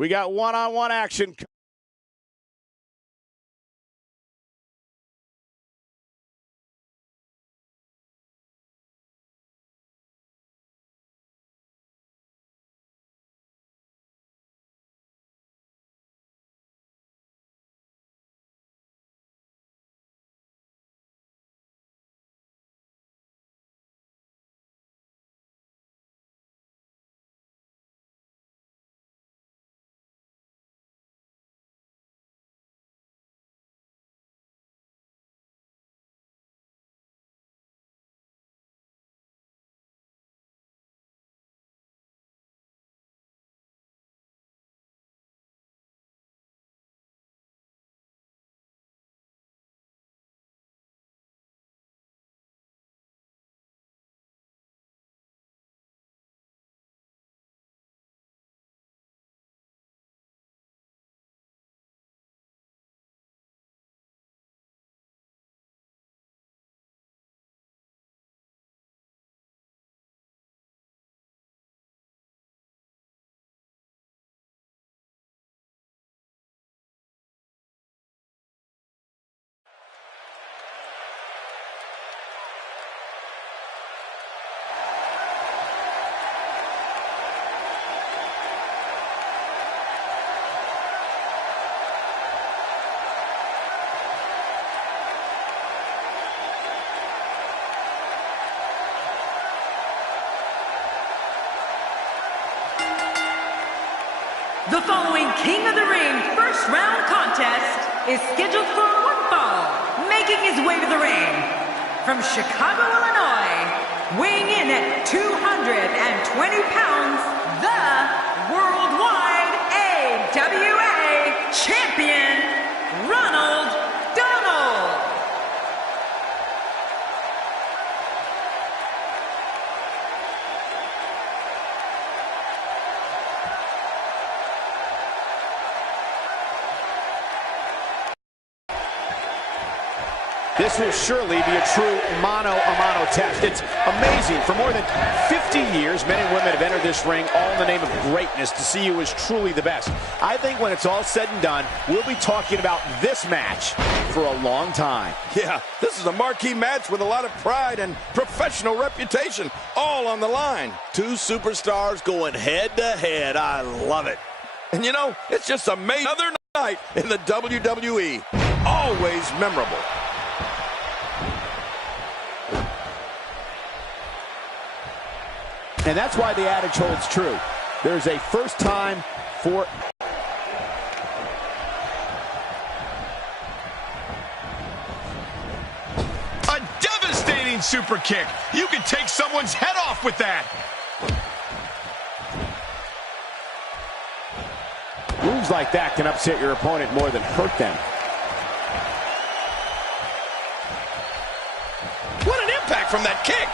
We got one-on-one action. The following King of the Ring first round contest is scheduled for one fall. Making his way to the ring from Chicago, Illinois, weighing in at 220 pounds, the Worldwide AWA Champion, Ronald Donald. This will surely be a true mano-a-mano test. It's amazing. For more than 50 years, men and women have entered this ring all in the name of greatness to see who is truly the best. I think when it's all said and done, we'll be talking about this match for a long time. Yeah, this is a marquee match with a lot of pride and professional reputation, all on the line. Two superstars going head-to-head. I love it. And you know, it's just amazing. Another night in the WWE. Always memorable. And that's why the adage holds true. There's a first time for... A devastating super kick. You can take someone's head off with that. Moves like that can upset your opponent more than hurt them. What an impact from that kick.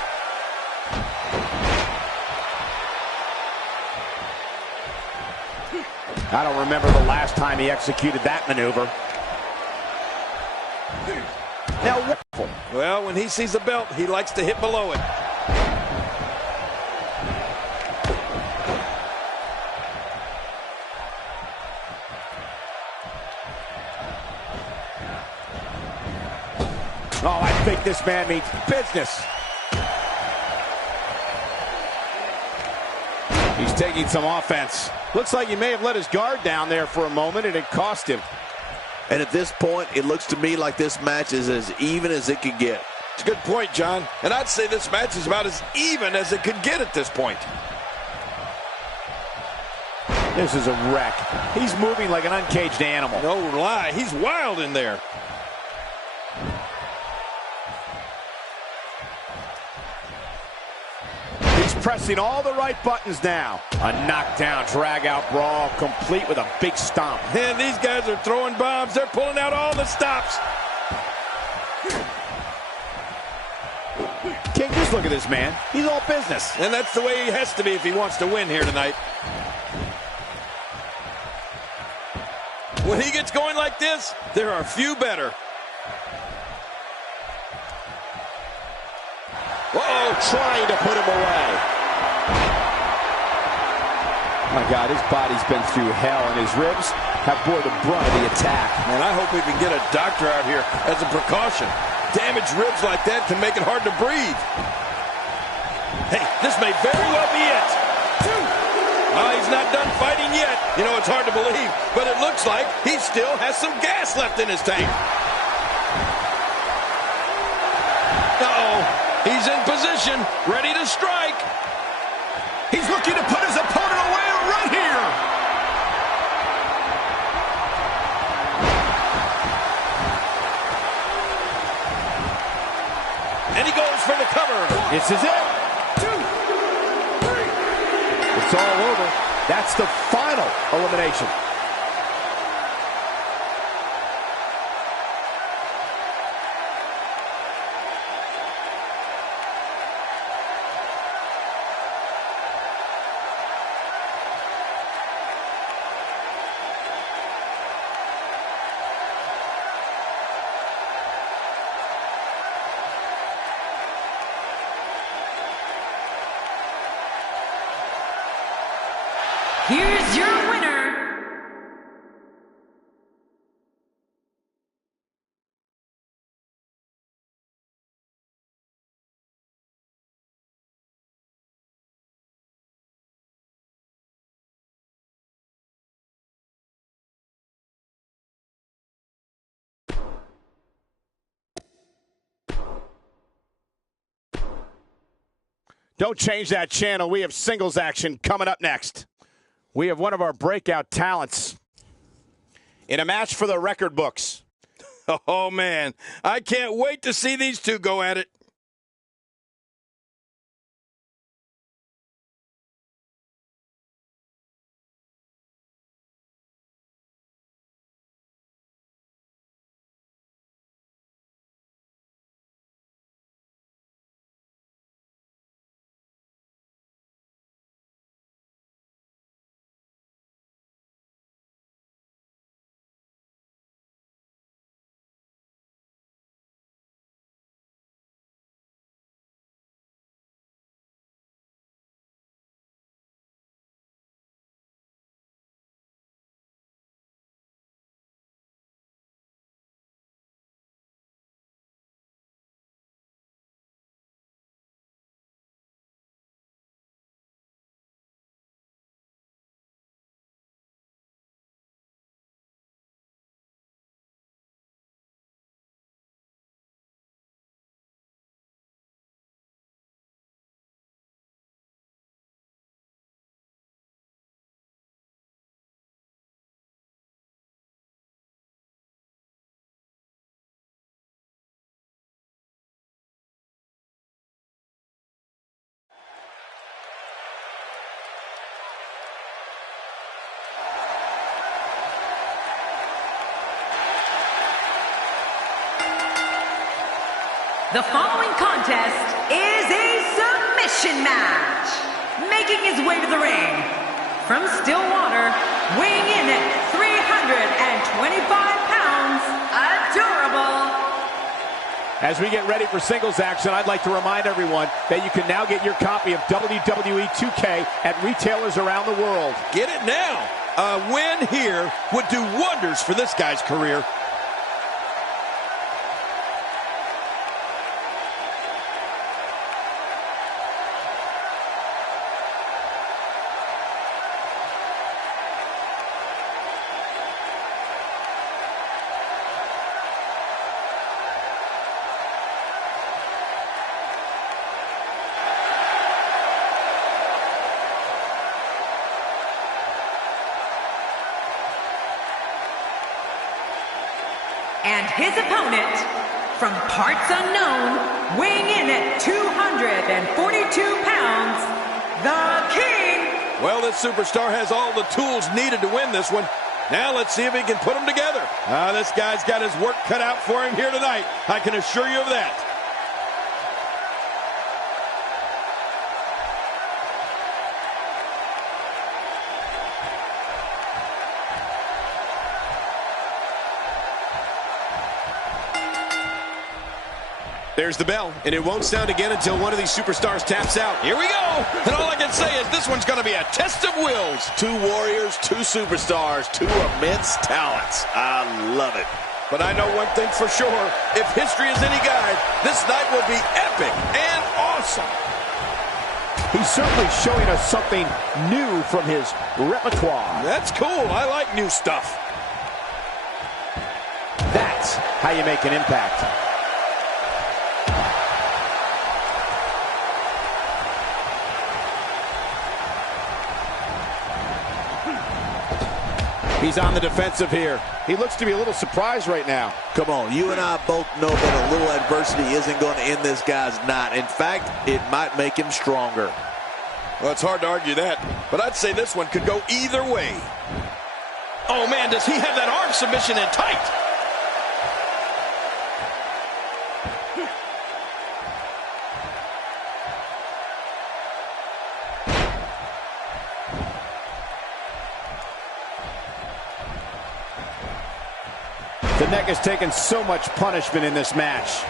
I don't remember the last time he executed that maneuver. Now, well, when he sees a belt, he likes to hit below it. oh, I think this man means business. He's taking some offense. Looks like he may have let his guard down there for a moment, and it cost him. And at this point, it looks to me like this match is as even as it could get. It's a good point, John. And I'd say this match is about as even as it could get at this point. This is a wreck. He's moving like an uncaged animal. No lie, he's wild in there. He's pressing all the right buttons now. A knockdown, drag-out brawl, complete with a big stomp. And these guys are throwing bombs. They're pulling out all the stops. King, just look at this man. He's all business. And that's the way he has to be if he wants to win here tonight. When he gets going like this, there are few better. Uh-oh, trying to put him away. My God, his body's been through hell, and his ribs have bore the brunt of the attack. Man, I hope we can get a doctor out here as a precaution. Damaged ribs like that can make it hard to breathe. Hey, this may very well be it. Well, he's not done fighting yet. You know, it's hard to believe, but it looks like he still has some gas left in his tank. Uh-oh. He's in position, ready to strike. He's looking to put his opponent away right here. And he goes for the cover. This is it. 2, 3. It's all over. That's the final elimination. Here's your winner. Don't change that channel. We have singles action coming up next. We have one of our breakout talents in a match for the record books. Oh, man. I can't wait to see these two go at it. The following contest is a submission match. Making his way to the ring, from Stillwater, weighing in at 325 pounds, Adorable. As we get ready for singles action, I'd like to remind everyone that you can now get your copy of WWE 2K at retailers around the world. Get it now. A win here would do wonders for this guy's career. And his opponent, from parts unknown, weighing in at 242 pounds, the King. Well, this superstar has all the tools needed to win this one. Now let's see if he can put them together. This guy's got his work cut out for him here tonight. I can assure you of that. There's the bell, and it won't sound again until one of these superstars taps out. Here we go! And all I can say is this one's going to be a test of wills. Two warriors, two superstars, two immense talents. I love it. But I know one thing for sure. If history is any guide, this night will be epic and awesome. He's certainly showing us something new from his repertoire. That's cool. I like new stuff. That's how you make an impact. He's on the defensive here. He looks to be a little surprised right now. Come on, you and I both know that a little adversity isn't going to end this guy's night. In fact, it might make him stronger. Well, it's hard to argue that, but I'd say this one could go either way. Oh, man, does he have that arm submission in tight? The neck has taken so much punishment in this match.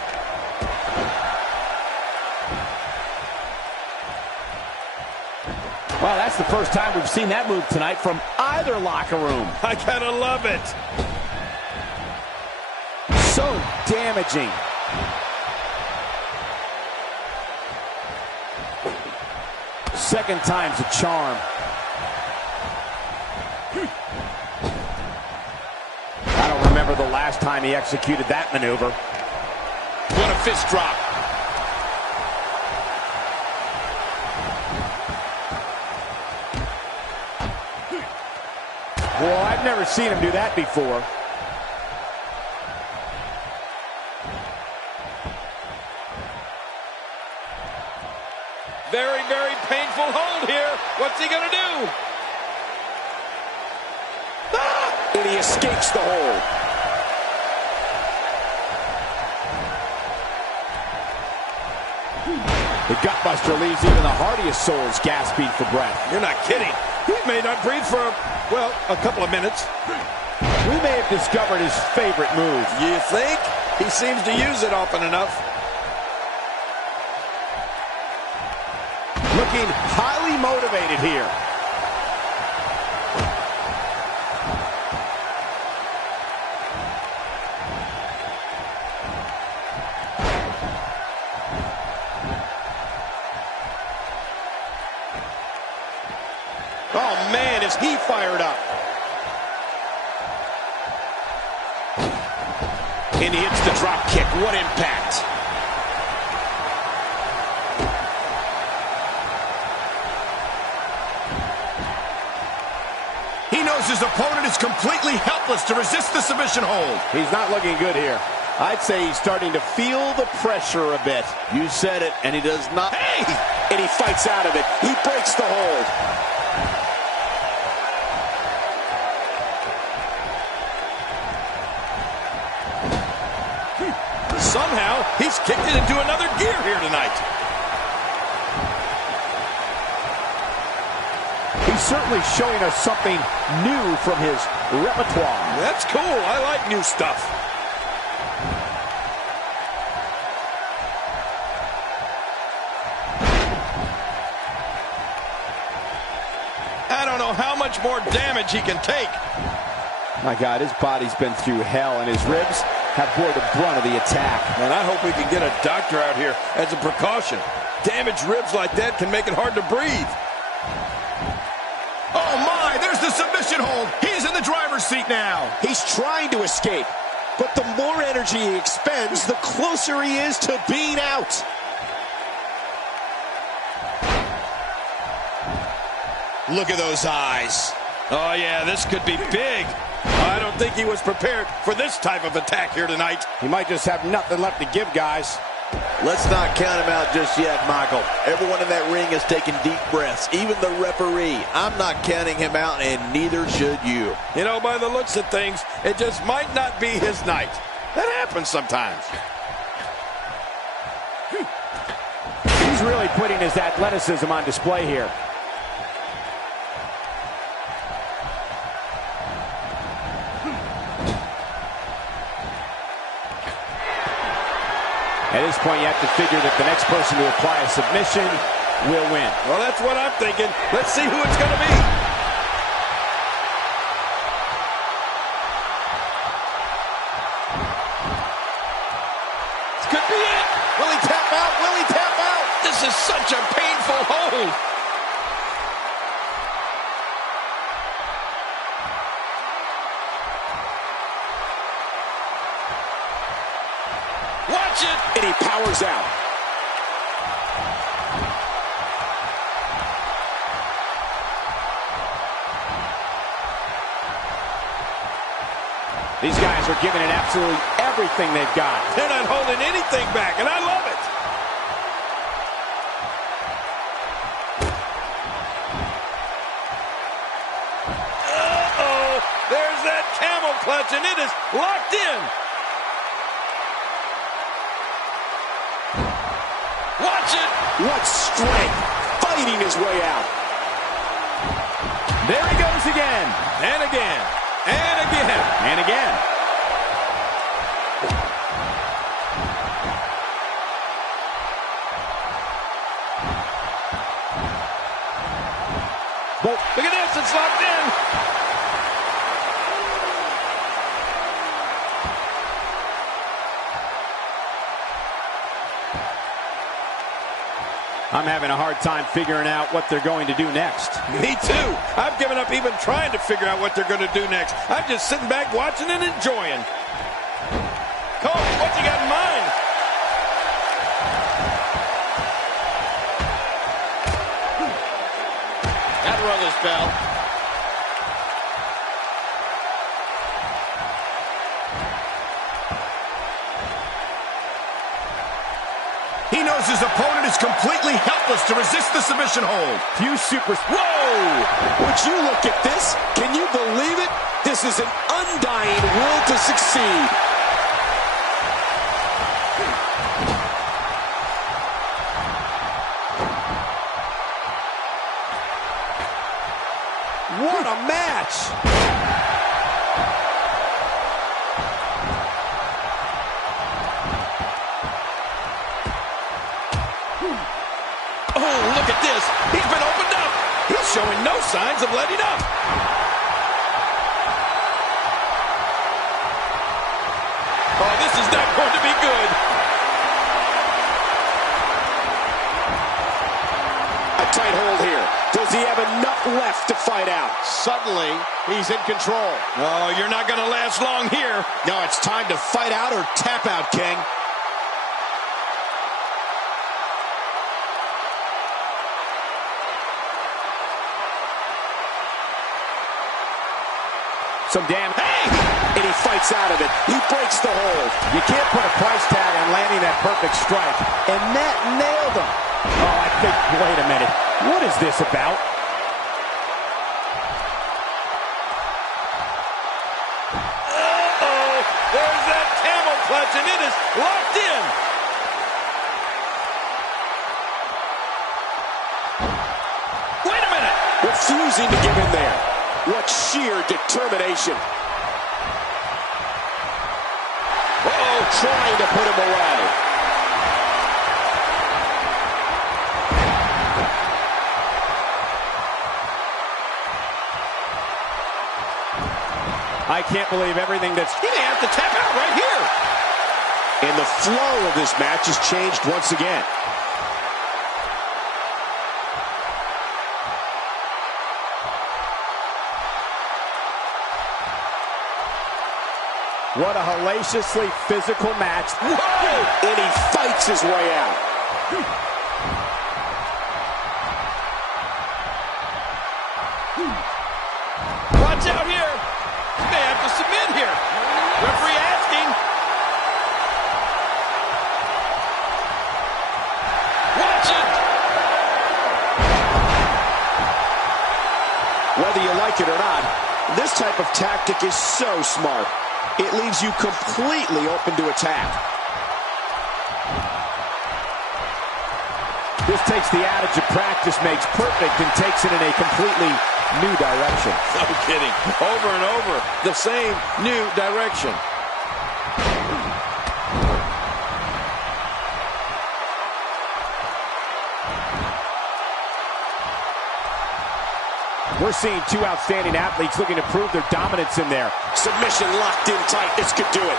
Well, that's the first time we've seen that move tonight from either locker room. I gotta love it. So damaging. Second time's a charm. I don't remember the last time he executed that maneuver. What a fist drop. Well, I've never seen him do that before. Very, very painful hold here. What's he gonna do? And he escapes the hold. The gutbuster leaves even the hardiest souls gasping for breath. You're not kidding. He may not breathe for, well, a couple of minutes. We may have discovered his favorite move. You think? He seems to use it often enough. Looking highly motivated here. Oh, man, is he fired up. And he hits the drop kick. What impact. He knows his opponent is completely helpless to resist the submission hold. He's not looking good here. I'd say he's starting to feel the pressure a bit. You said it, and he does not. Hey! And he fights out of it. He breaks the hold. Somehow, he's kicked it into another gear here tonight. He's certainly showing us something new from his repertoire. That's cool. I like new stuff. I don't know how much more damage he can take. My God, his body's been through hell, and his ribs have bore the brunt of the attack. And I hope we can get a doctor out here as a precaution. Damaged ribs like that can make it hard to breathe. Oh, my, there's the submission hold. He's in the driver's seat now. He's trying to escape, but the more energy he expends, the closer he is to being out. Look at those eyes. Oh, yeah, this could be big. I don't think he was prepared for this type of attack here tonight. He might just have nothing left to give, guys. Let's not count him out just yet, Michael. Everyone in that ring is taking deep breaths, even the referee. I'm not counting him out, and neither should you. You know, by the looks of things, it just might not be his night. That happens sometimes. He's really putting his athleticism on display here. At this point, you have to figure that the next person to apply a submission will win. Well, that's what I'm thinking. Let's see who it's going to be. This could be it. Will he tap out? Will he tap out? This is such a painful hold. Watch it. And he powers out. These guys are giving it absolutely everything they've got. They're not holding anything back, and I love it. Uh-oh. There's that camel clutch, and it is locked in. Watch it. What strength, fighting his way out. There he goes again. And again. And again. And again. Look at this, it's locked in. I'm having a hard time figuring out what they're going to do next. Me too. I've given up even trying to figure out what they're going to do next. I'm just sitting back watching and enjoying. Cole, what you got in mind? Gotta run this bell. He knows his opponent is completely helpless to resist the submission hold. Few super... Whoa! Would you look at this? Can you believe it? This is an undying will to succeed. What a match! Oh, look at this. He's been opened up. He's showing no signs of letting up. Oh, this is not going to be good. A tight hold here. Does he have enough left to fight out? Suddenly, he's in control. Oh, you're not going to last long here. No, it's time to fight out or tap out, King. Some damn... Hey! And he fights out of it. He breaks the hold. You can't put a price tag on landing that perfect strike. And that nailed him. Oh, I think... Wait a minute. What is this about? Uh-oh. There's that camel clutch, and it is locked in. Wait a minute. Refusing to give in there. What sheer determination. Uh-oh, trying to put him away. I can't believe everything that's... He may have to tap out right here. And the flow of this match has changed once again. What a hellaciously physical match. Whoa! And he fights his way out. Watch out here. He may have to submit here. Referee asking. Watch it. Whether you like it or not, this type of tactic is so smart. It leaves you completely open to attack. This takes the adage of practice makes perfect and takes it in a completely new direction. No kidding. Over and over, the same new direction. We're seeing two outstanding athletes looking to prove their dominance in there. Submission locked in tight. This could do it.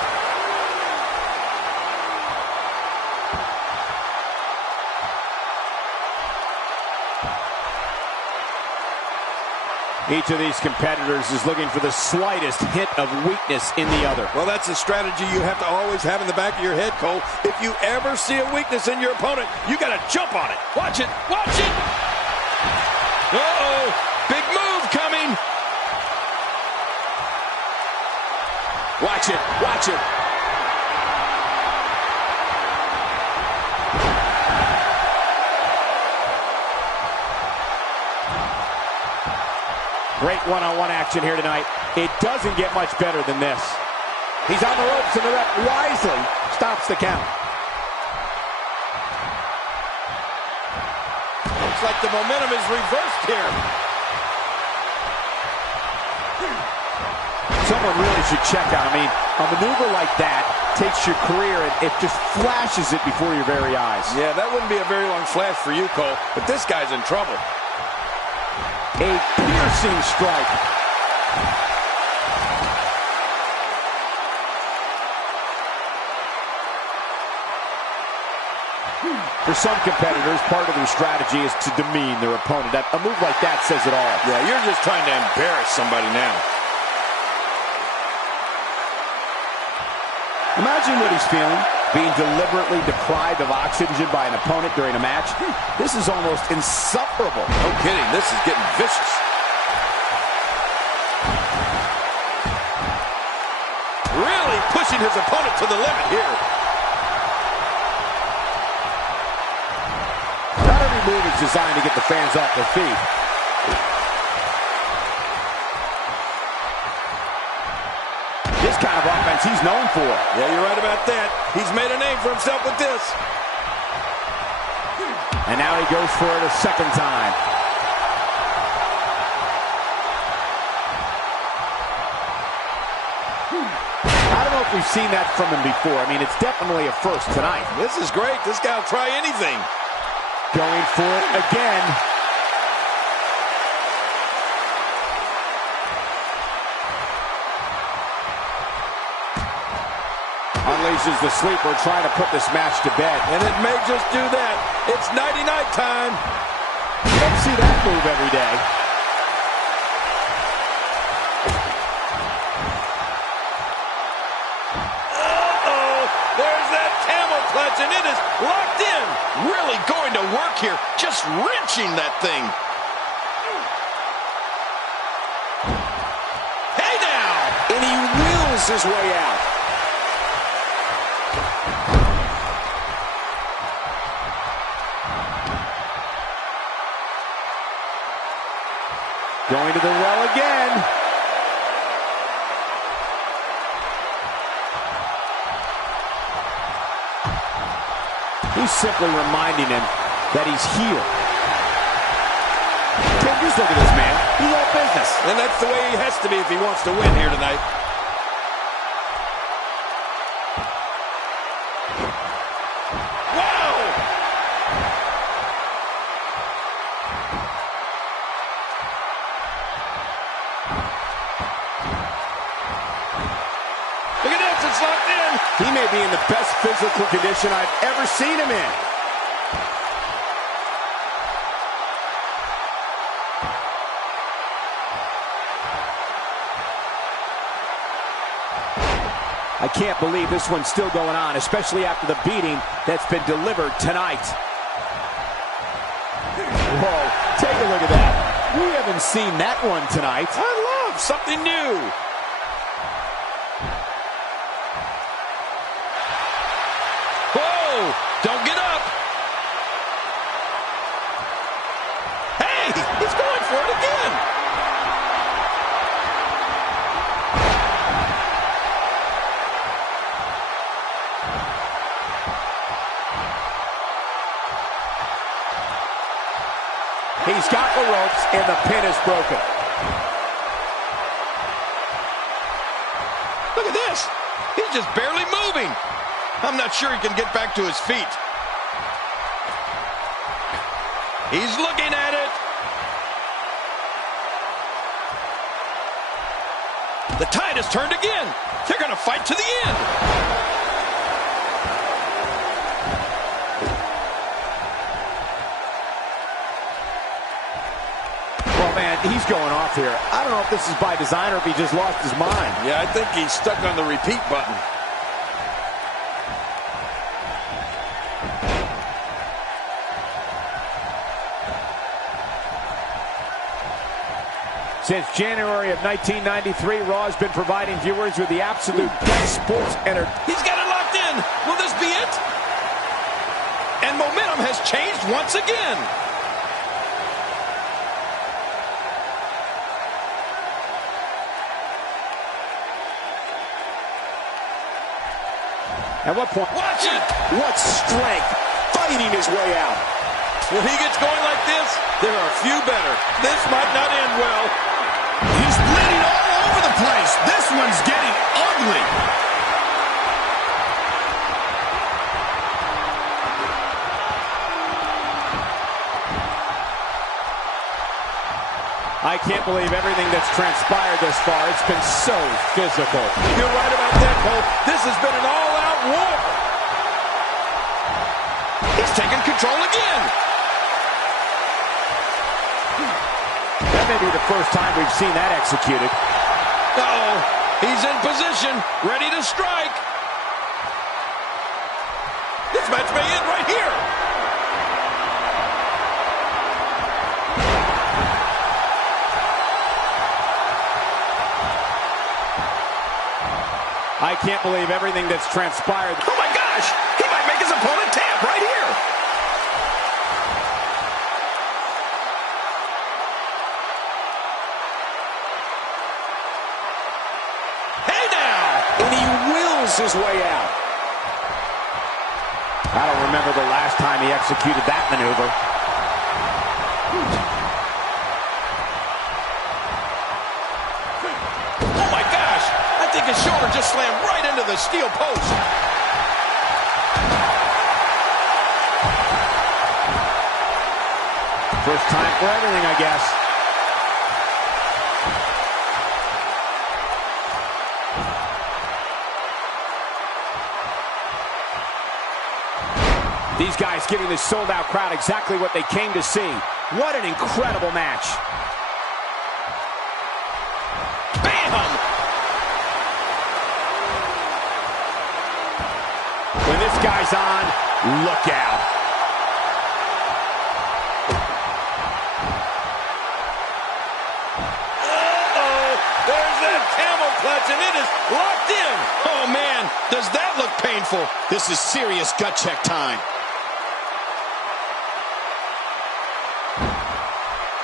Each of these competitors is looking for the slightest hint of weakness in the other. Well, that's a strategy you have to always have in the back of your head, Cole. If you ever see a weakness in your opponent, you got to jump on it. Watch it. Watch it. Uh-oh. Big move coming. Watch it. Watch it. Great one-on-one action here tonight. It doesn't get much better than this. He's on the ropes and the ref wisely stops the count. Looks like the momentum is reversed here. Someone really should check out. I mean, a maneuver like that takes your career and it just flashes it before your very eyes. Yeah, that wouldn't be a very long flash for you, Cole, but this guy's in trouble. A piercing strike. For some competitors, part of their strategy is to demean their opponent. A move like that says it all. Yeah, you're just trying to embarrass somebody now. Imagine what he's feeling, being deliberately deprived of oxygen by an opponent during a match. This is almost insufferable. No kidding, this is getting vicious. Really pushing his opponent to the limit here. Not every move is designed to get the fans off their feet. This kind of offense he's known for. Yeah, you're right about that. He's made a name for himself with this. And now he goes for it a second time. I don't know if we've seen that from him before. I mean, it's definitely a first tonight. This is great. This guy will try anything. Going for it again. Unleashes the sleeper, trying to put this match to bed. And it may just do that. It's nighty-night time. You don't see that move every day. Uh-oh. There's that camel clutch, and it is locked in. Really going to work here. Just wrenching that thing. Hey now. And he wills his way out. Going to the well again. He's simply reminding him that he's here. Just look at this man. He's all business. And that's the way he has to be if he wants to win here tonight. He may be in the best physical condition I've ever seen him in. I can't believe this one's still going on, especially after the beating that's been delivered tonight. Whoa, take a look at that. We haven't seen that one tonight. I love something new. Don't get up. Hey, he's going for it again. He's got the ropes and the pin is broken. Look at this. He's just barely moving. I'm not sure he can get back to his feet. He's looking at it. tide has turned again. They're going to fight to the end. Well, man, he's going off here. I don't know if this is by design or if he just lost his mind. Yeah, I think he's stuck on the repeat button. Since January of 1993, Raw has been providing viewers with the absolute best sports entertainment. He's got it locked in. Will this be it? And momentum has changed once again. At what point? Watch it. What strength, fighting his way out. When he gets going like this, there are few better. This might not end well. He's bleeding all over the place. This one's getting ugly. I can't believe everything that's transpired thus far. It's been so physical. You're right about that, Cole. This has been an all-out war. He's taking control again. That may be the first time we've seen that executed. Uh-oh. He's in position, ready to strike. This match may end right here. I can't believe everything that's transpired. Oh my gosh! He might make his opponent tap right here. Hey now! And he wills his way out. I don't remember the last time he executed that maneuver. Oh my gosh! I think his shoulder just slammed right into the steel post. First time for everything, I guess. These guys giving this sold-out crowd exactly what they came to see. What an incredible match. Bam! When this guy's on, look out. Uh-oh! There's that camel clutch, and it is locked in. Oh, man, does that look painful? This is serious gut check time.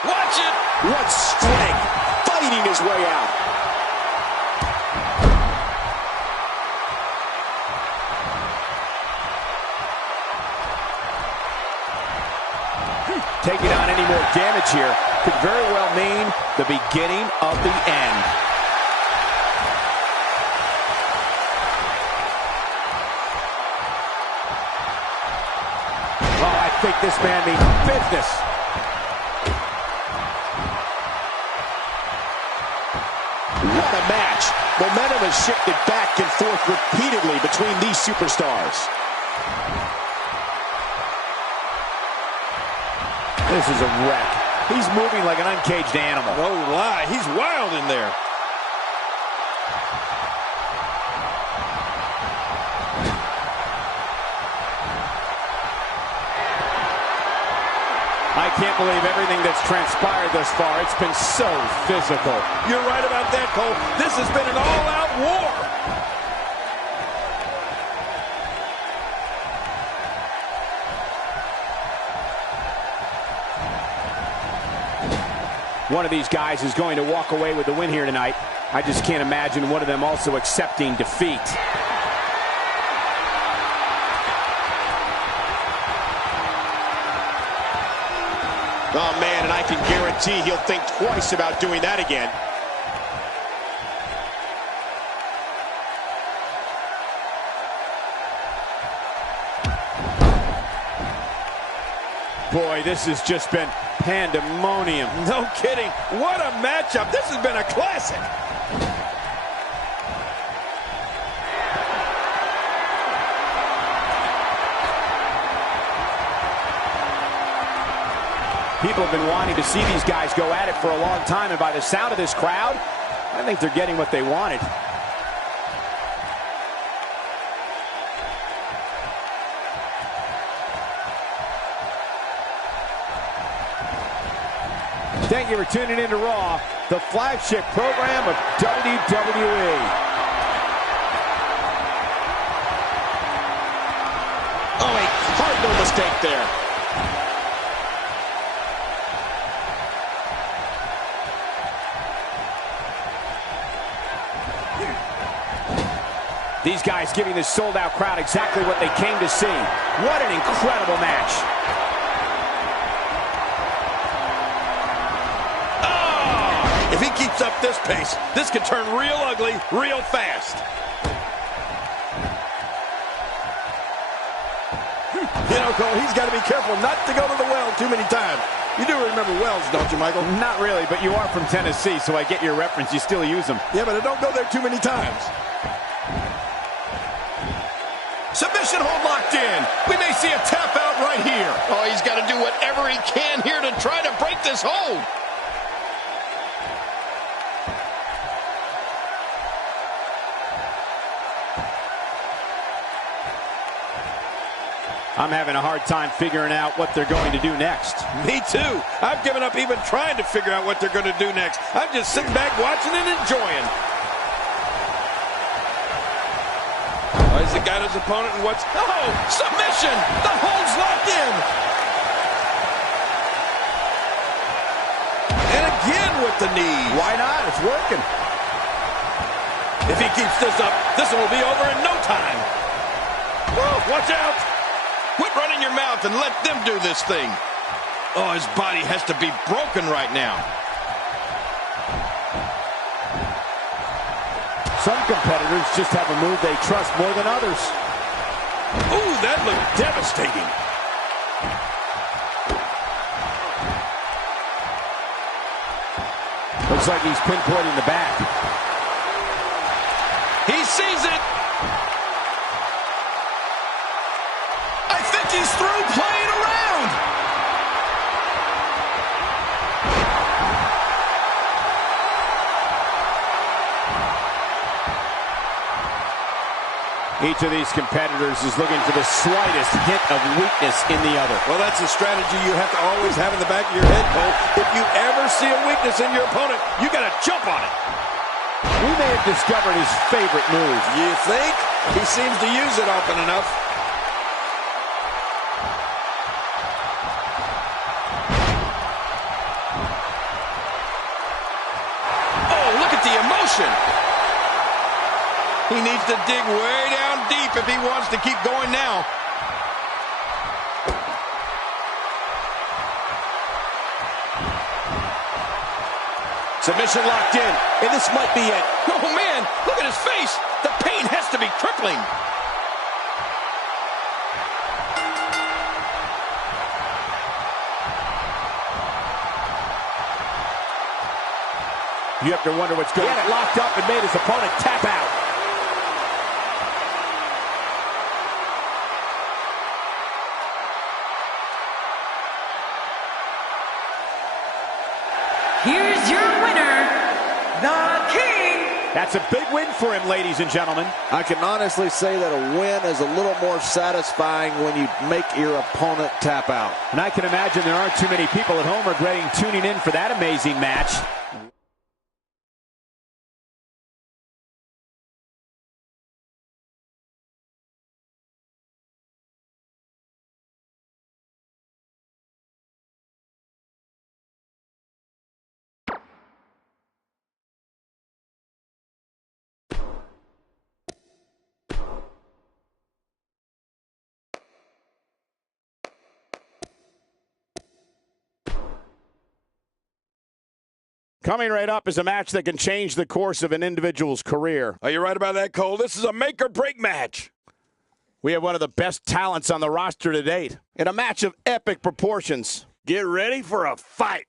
Watch it! What strength, fighting his way out. Taking on any more damage here could very well mean the beginning of the end. Oh, I think this man means business. What a match. Momentum has shifted back and forth repeatedly between these superstars. This is a wreck. He's moving like an uncaged animal. No lie, he's wild in there. I can't believe everything that's transpired thus far. It's been so physical. You're right about that, Cole. This has been an all-out war. One of these guys is going to walk away with the win here tonight. I just can't imagine one of them also accepting defeat. Oh, man, and I can guarantee he'll think twice about doing that again. Boy, this has just been pandemonium. No kidding. What a matchup. This has been a classic. People have been wanting to see these guys go at it for a long time, and by the sound of this crowd, I think they're getting what they wanted. Thank you for tuning in to Raw, the flagship program of WWE. Oh, a cardinal mistake there. These guys giving this sold-out crowd exactly what they came to see. What an incredible match. If he keeps up this pace, this could turn real ugly real fast. You know, Cole, he's got to be careful not to go to the well too many times. You do remember wells, don't you, Michael? Not really, but you are from Tennessee, so I get your reference. You still use them. Yeah, but I don't go there too many times. Submission hold locked in. We may see a tap out right here. Oh, he's got to do whatever he can here to try to break this hold. I'm having a hard time figuring out what they're going to do next. Me too. I've given up even trying to figure out what they're going to do next. I'm just sitting back watching and enjoying. Oh, he's got his opponent and what's... Oh, submission! The hold's locked in. And again with the knee. Why not? It's working. If he keeps this up, this one will be over in no time. Whoa, watch out. Quit running your mouth and let them do this thing. Oh, his body has to be broken right now. Some competitors just have a move they trust more than others. Ooh, that looked devastating. Looks like he's pinpointing the back. He sees it. I think he's through playing around. Each of these competitors is looking for the slightest hint of weakness in the other. Well, that's a strategy you have to always have in the back of your head, Cole. If you ever see a weakness in your opponent, you got to jump on it. We may have discovered his favorite move. You think? He seems to use it often enough. Oh, look at the emotion. He needs to dig way down deep if he wants to keep going now. Submission locked in, and this might be it. Oh, man, look at his face. The pain has to be crippling. You have to wonder what's going on. He had it locked up and made his opponent tap out. Here's your winner, the King. That's a big win for him, ladies and gentlemen. I can honestly say that a win is a little more satisfying when you make your opponent tap out. And I can imagine there aren't too many people at home regretting tuning in for that amazing match. Coming right up is a match that can change the course of an individual's career. Are you right about that, Cole? This is a make-or-break match. We have one of the best talents on the roster to date in a match of epic proportions. Get ready for a fight.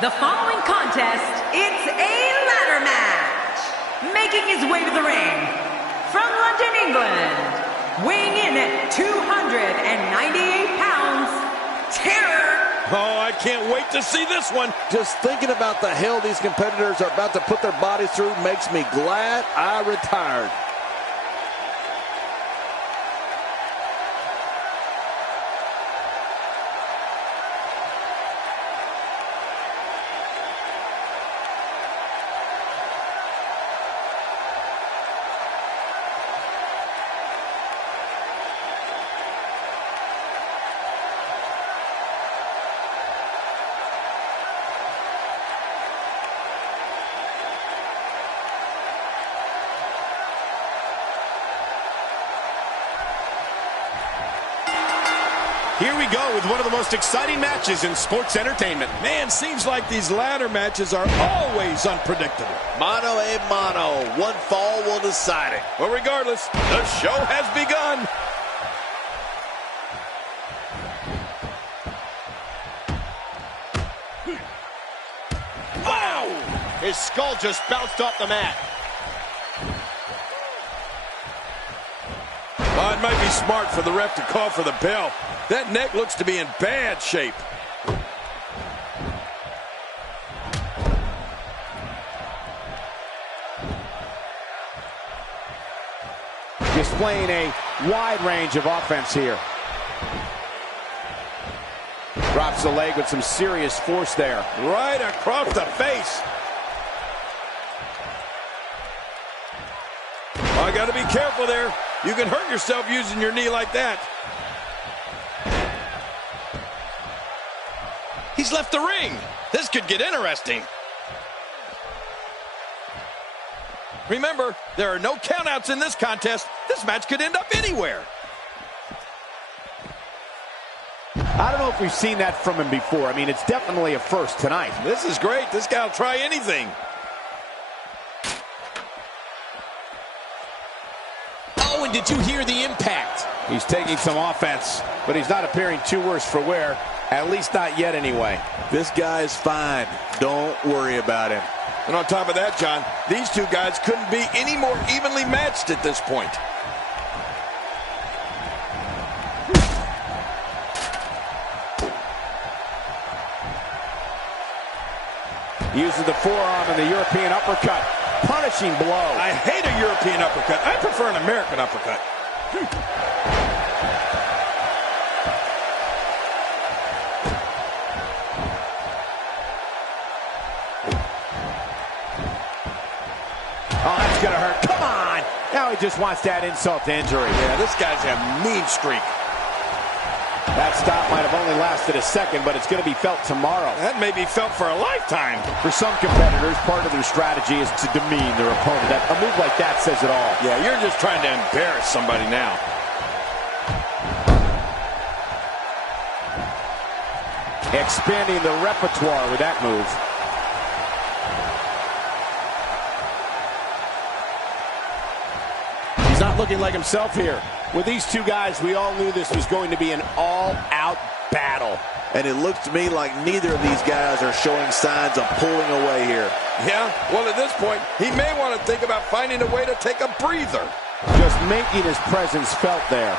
The following contest, it's a ladder match. Making his way to the ring, from London, England, weighing in at 298 pounds, Terror. Oh, I can't wait to see this one. Just thinking about the hell these competitors are about to put their bodies through makes me glad I retired. Here we go with one of the most exciting matches in sports entertainment. Man, seems like these ladder matches are always unpredictable. Mano a mano. One fall will decide it. Well, regardless, the show has begun. Wow! His skull just bounced off the mat. Well, it might be smart for the ref to call for the bell. That neck looks to be in bad shape. Displaying a wide range of offense here. Drops the leg with some serious force there. Right across the face. Oh, I got to be careful there. You can hurt yourself using your knee like that. He's left the ring. This could get interesting. Remember, there are no countouts in this contest. This match could end up anywhere. I don't know if we've seen that from him before. I mean, it's definitely a first tonight. This is great. This guy will try anything. Oh, and did you hear the impact? He's taking some offense, but he's not appearing too worse for wear. At least not yet, anyway. This guy's fine. Don't worry about him. And on top of that, John, these two guys couldn't be any more evenly matched at this point. Uses the forearm and the European uppercut. Punishing blow. I hate a European uppercut. I prefer an American uppercut. Oh, that's gonna hurt. Come on! Now he just wants that insult to injury. Yeah, this guy's a mean streak. That stop might have only lasted a second, but it's going to be felt tomorrow. That may be felt for a lifetime. For some competitors, part of their strategy is to demean their opponent. A move like that says it all. Yeah, you're just trying to embarrass somebody now. Expanding the repertoire with that move. He's not looking like himself here. With these two guys, we all knew this was going to be an all-out battle. And it looks to me like neither of these guys are showing signs of pulling away here. Yeah, well, at this point, he may want to think about finding a way to take a breather. Just making his presence felt there.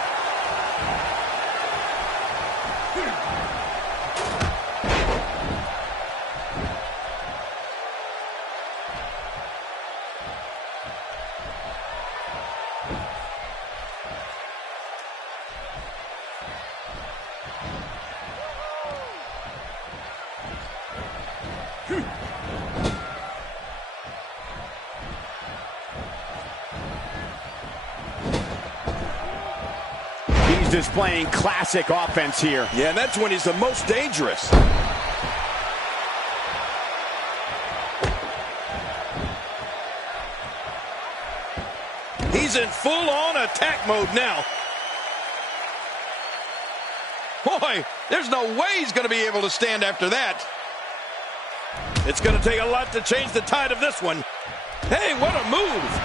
He's displaying classic offense here. Yeah, and that's when he's the most dangerous. He's in full-on attack mode now. Boy, there's no way he's going to be able to stand after that. It's going to take a lot to change the tide of this one. Hey, what a move!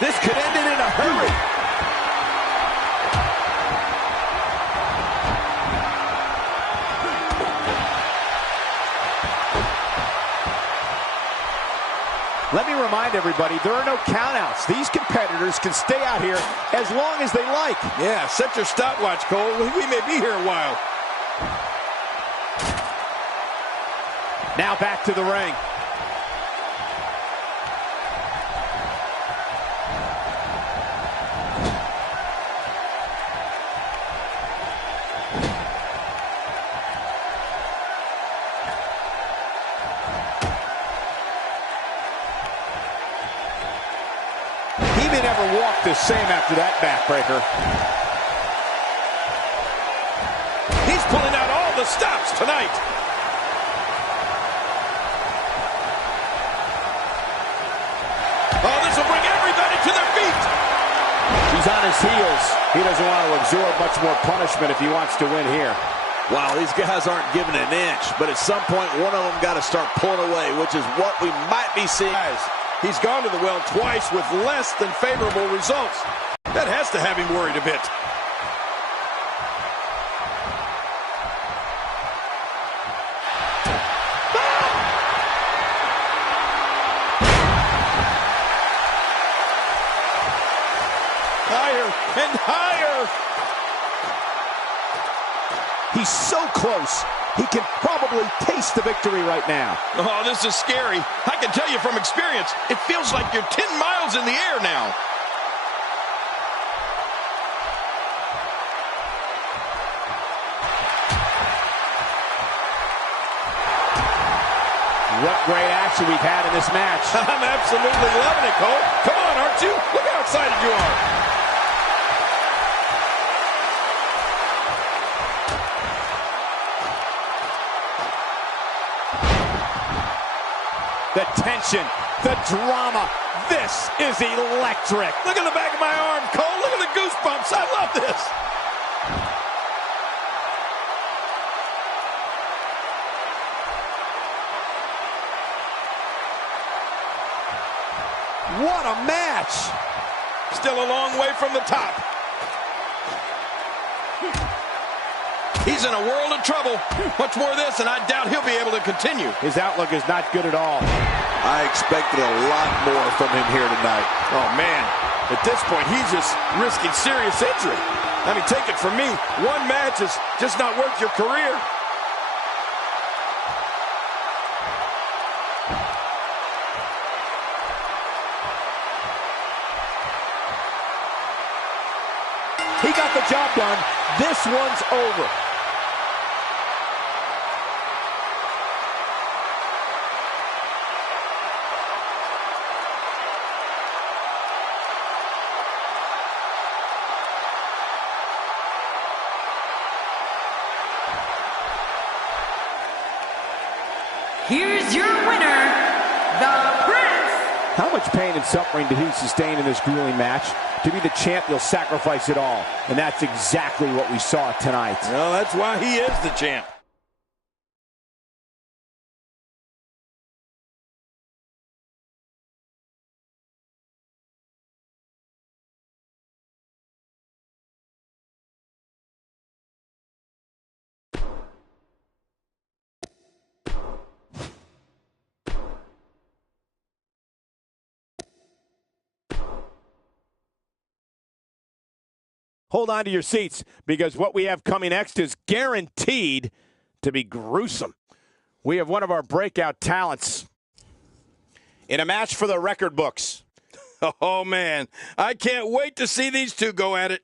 This could end it in a hurry. Let me remind everybody, there are no countouts. These competitors can stay out here as long as they like. Yeah, set your stopwatch, Cole. We may be here a while. Now back to the ring. He may never walk the same after that backbreaker. He's pulling out all the stops tonight. Oh, this will bring everybody to their feet. He's on his heels. He doesn't want to absorb much more punishment if he wants to win here. Wow, these guys aren't giving an inch, but at some point, one of them got to start pulling away, which is what we might be seeing. He's gone to the well twice with less than favorable results. That has to have him worried a bit. Higher and higher. He's so close. He can probably taste the victory right now. Oh, this is scary. I can tell you from experience, it feels like you're 10 miles in the air now. What great action we've had in this match. I'm absolutely loving it, Cole. Come on, aren't you? Look how excited you are. The tension, the drama. This is electric. Look at the back of my arm, Cole. Look at the goosebumps. I love this. What a match. Still a long way from the top. He's in a world of trouble. Much more of this, and I doubt he'll be able to continue. His outlook is not good at all. I expected a lot more from him here tonight. Oh, man. At this point, he's just risking serious injury. I mean, take it from me. One match is just not worth your career. He got the job done. This one's over. Here's your winner, the Prince. How much pain and suffering did he sustain in this grueling match? To be the champ, he'll sacrifice it all. And that's exactly what we saw tonight. Well, that's why he is the champ. Hold on to your seats, because what we have coming next is guaranteed to be gruesome. We have one of our breakout talents in a match for the record books. Oh, man. I can't wait to see these two go at it.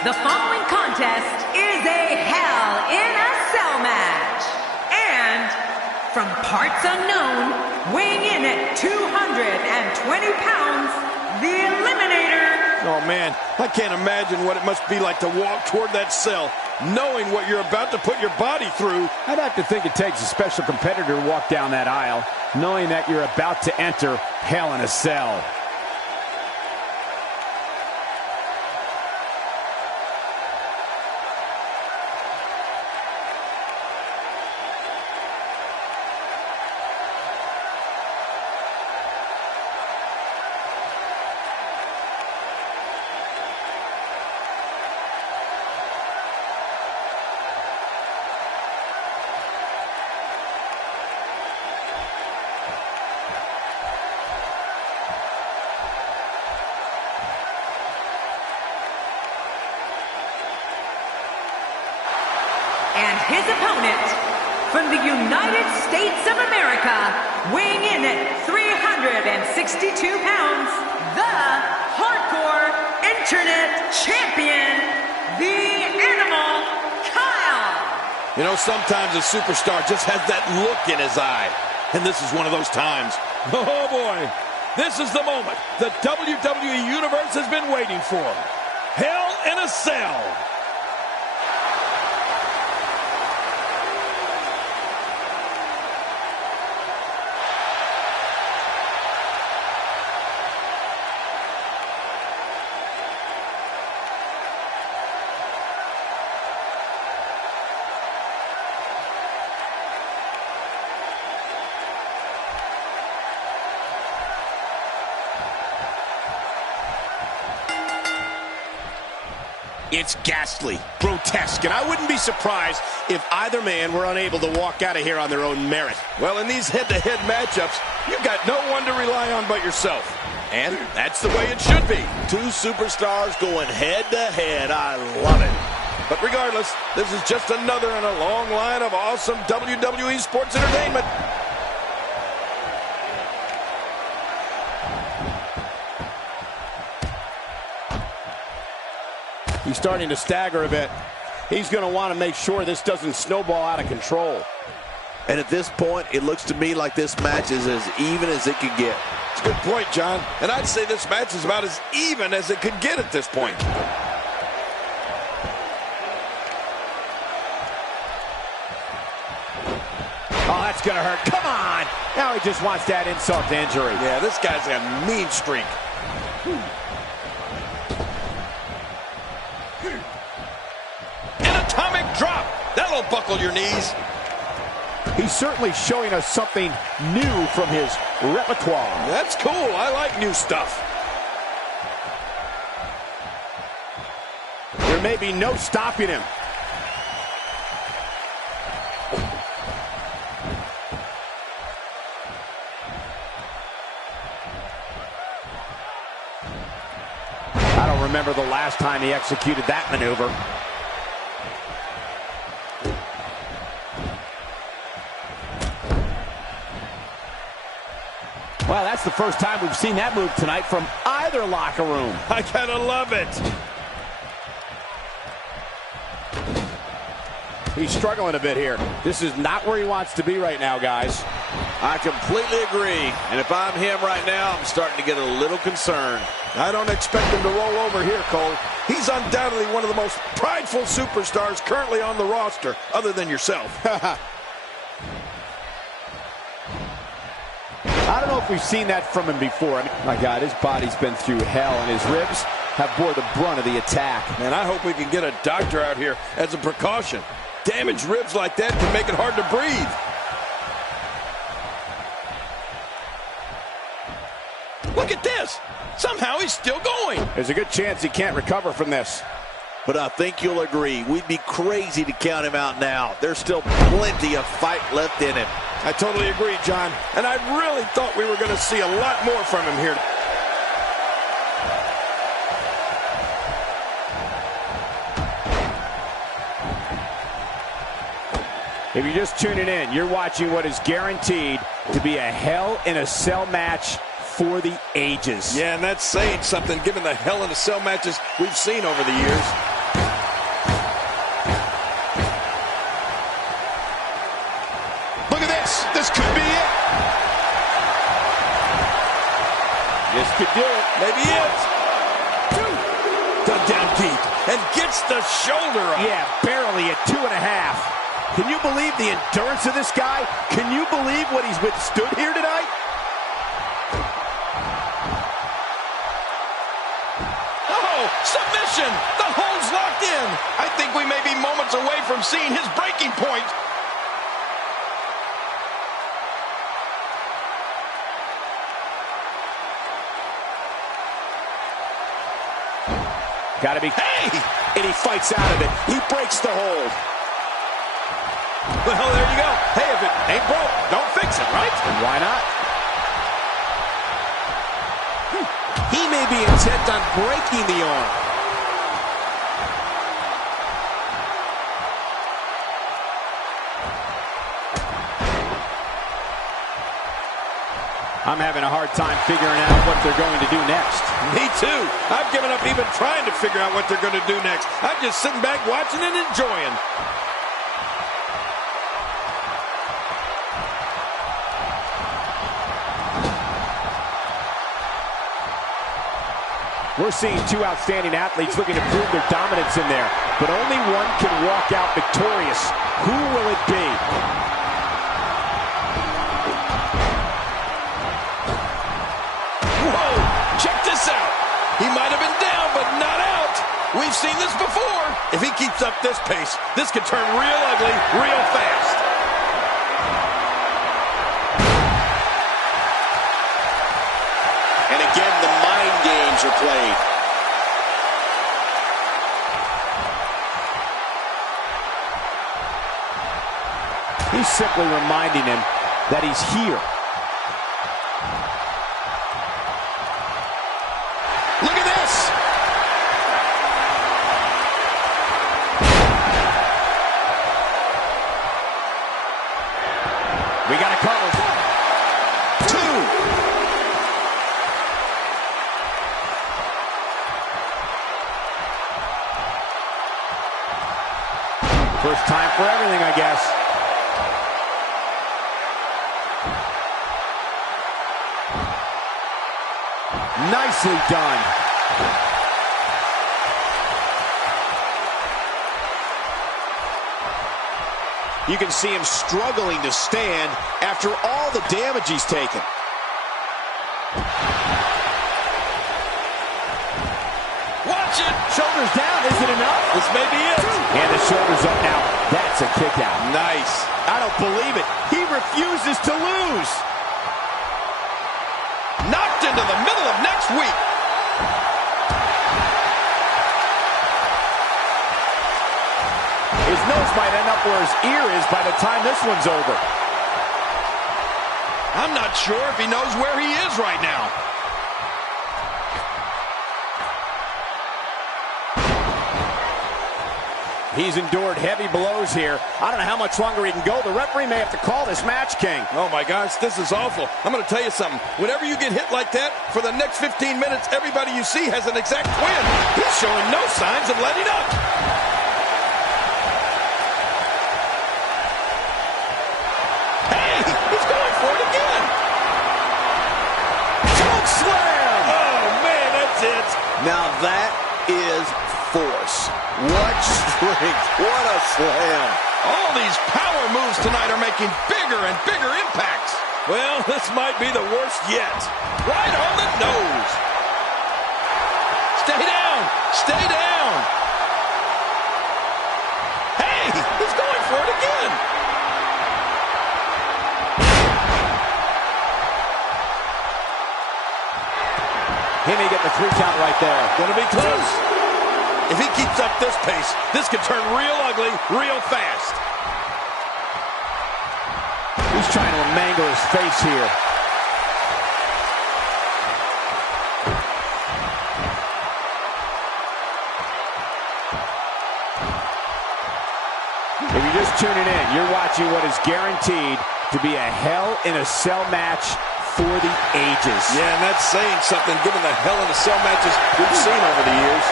The following contest is a Hell in a Cell match. And from parts unknown, weighing in at 220 pounds, the Eliminator. Oh, man, I can't imagine what it must be like to walk toward that cell, knowing what you're about to put your body through. I'd have to think it takes a special competitor to walk down that aisle, knowing that you're about to enter Hell in a Cell. And his opponent, from the United States of America, weighing in at 362 pounds, the Hardcore Internet Champion, the Animal Kyle. You know, sometimes a superstar just has that look in his eye. And this is one of those times. Oh, boy. This is the moment the WWE Universe has been waiting for. Hell in a Cell. It's ghastly, grotesque, and I wouldn't be surprised if either man were unable to walk out of here on their own merit. Well, in these head-to-head matchups, you've got no one to rely on but yourself. And that's the way it should be. Two superstars going head-to-head. I love it. But regardless, this is just another in a long line of awesome WWE sports entertainment. He's starting to stagger a bit. He's going to want to make sure this doesn't snowball out of control. And at this point, it looks to me like this match is as even as it could get. It's a good point, John. And I'd say this match is about as even as it could get at this point. Oh, that's going to hurt. Come on. Now he just wants that insult to injury. Yeah, this guy's a mean streak. Drop. That'll buckle your knees. He's certainly showing us something new from his repertoire. That's cool. I like new stuff. There may be no stopping him. I don't remember the last time he executed that maneuver. Well, that's the first time we've seen that move tonight from either locker room. I gotta love it. He's struggling a bit here. This is not where he wants to be right now, guys. I completely agree. And if I'm him right now, I'm starting to get a little concerned. I don't expect him to roll over here, Cole. He's undoubtedly one of the most prideful superstars currently on the roster, other than yourself. I don't know if we've seen that from him before. I mean, my God, his body's been through hell, and his ribs have bore the brunt of the attack. Man, I hope we can get a doctor out here as a precaution. Damaged ribs like that can make it hard to breathe. Look at this. Somehow he's still going. There's a good chance he can't recover from this. But I think you'll agree, we'd be crazy to count him out now. There's still plenty of fight left in him. I totally agree, John. And I really thought we were going to see a lot more from him here. If you're just tuning in, you're watching what is guaranteed to be a Hell in a Cell match for the ages. Yeah, and that's saying something given the Hell in a Cell matches we've seen over the years. This could do it. Maybe it's. Dug down deep and gets the shoulder up. Yeah, barely at 2.5. Can you believe the endurance of this guy? Can you believe what he's withstood here tonight? Oh, submission! The hold's locked in. I think we may be moments away from seeing his breaking point. Gotta be. Hey! And he fights out of it. He breaks the hold. Well, there you go. Hey, if it ain't broke, don't fix it, right? And why not? He may be intent on breaking the arm. I'm having a hard time figuring out what they're going to do next. Me too. I've given up even trying to figure out what they're going to do next. I'm just sitting back watching and enjoying. We're seeing two outstanding athletes looking to prove their dominance in there, but only one can walk out victorious. Who will it be? Whoa! Check this out. He might have been down, but not out. We've seen this before. If he keeps up this pace, this could turn real ugly real fast. And again, the mind games are played. He's simply reminding him that he's here. Look at this. We got it covered. 2. First time for everything, I guess. Nicely done. You can see him struggling to stand after all the damage he's taken. Watch it. Shoulders down, is it enough? This may be it. And the shoulders up now. That's a kick out. Nice. I don't believe it. He refuses to lose. Knocked into the middle of next week. His nose might end up where his ear is by the time this one's over. I'm not sure if he knows where he is right now. He's endured heavy blows here. I don't know how much longer he can go. The referee may have to call this match, King. Oh, my gosh, this is awful. I'm going to tell you something. Whenever you get hit like that, for the next 15 minutes, everybody you see has an exact twin. He's showing no signs of letting up. Hey, he's going for it again. Choke slam! Oh, man, that's it. Now that is force. What strength. What a slam. All these power moves tonight are making bigger and bigger impacts. Well, this might be the worst yet. Right on the nose. Stay down. Stay down. Hey, he's going for it again. He may get the 3 count right there. Gonna be close. If he keeps up this pace, this could turn real ugly real fast. He's trying to mangle his face here. If you're just tuning in, you're watching what is guaranteed to be a Hell in a Cell match for the ages. Yeah, and that's saying something given the Hell in a Cell matches we've seen over the years.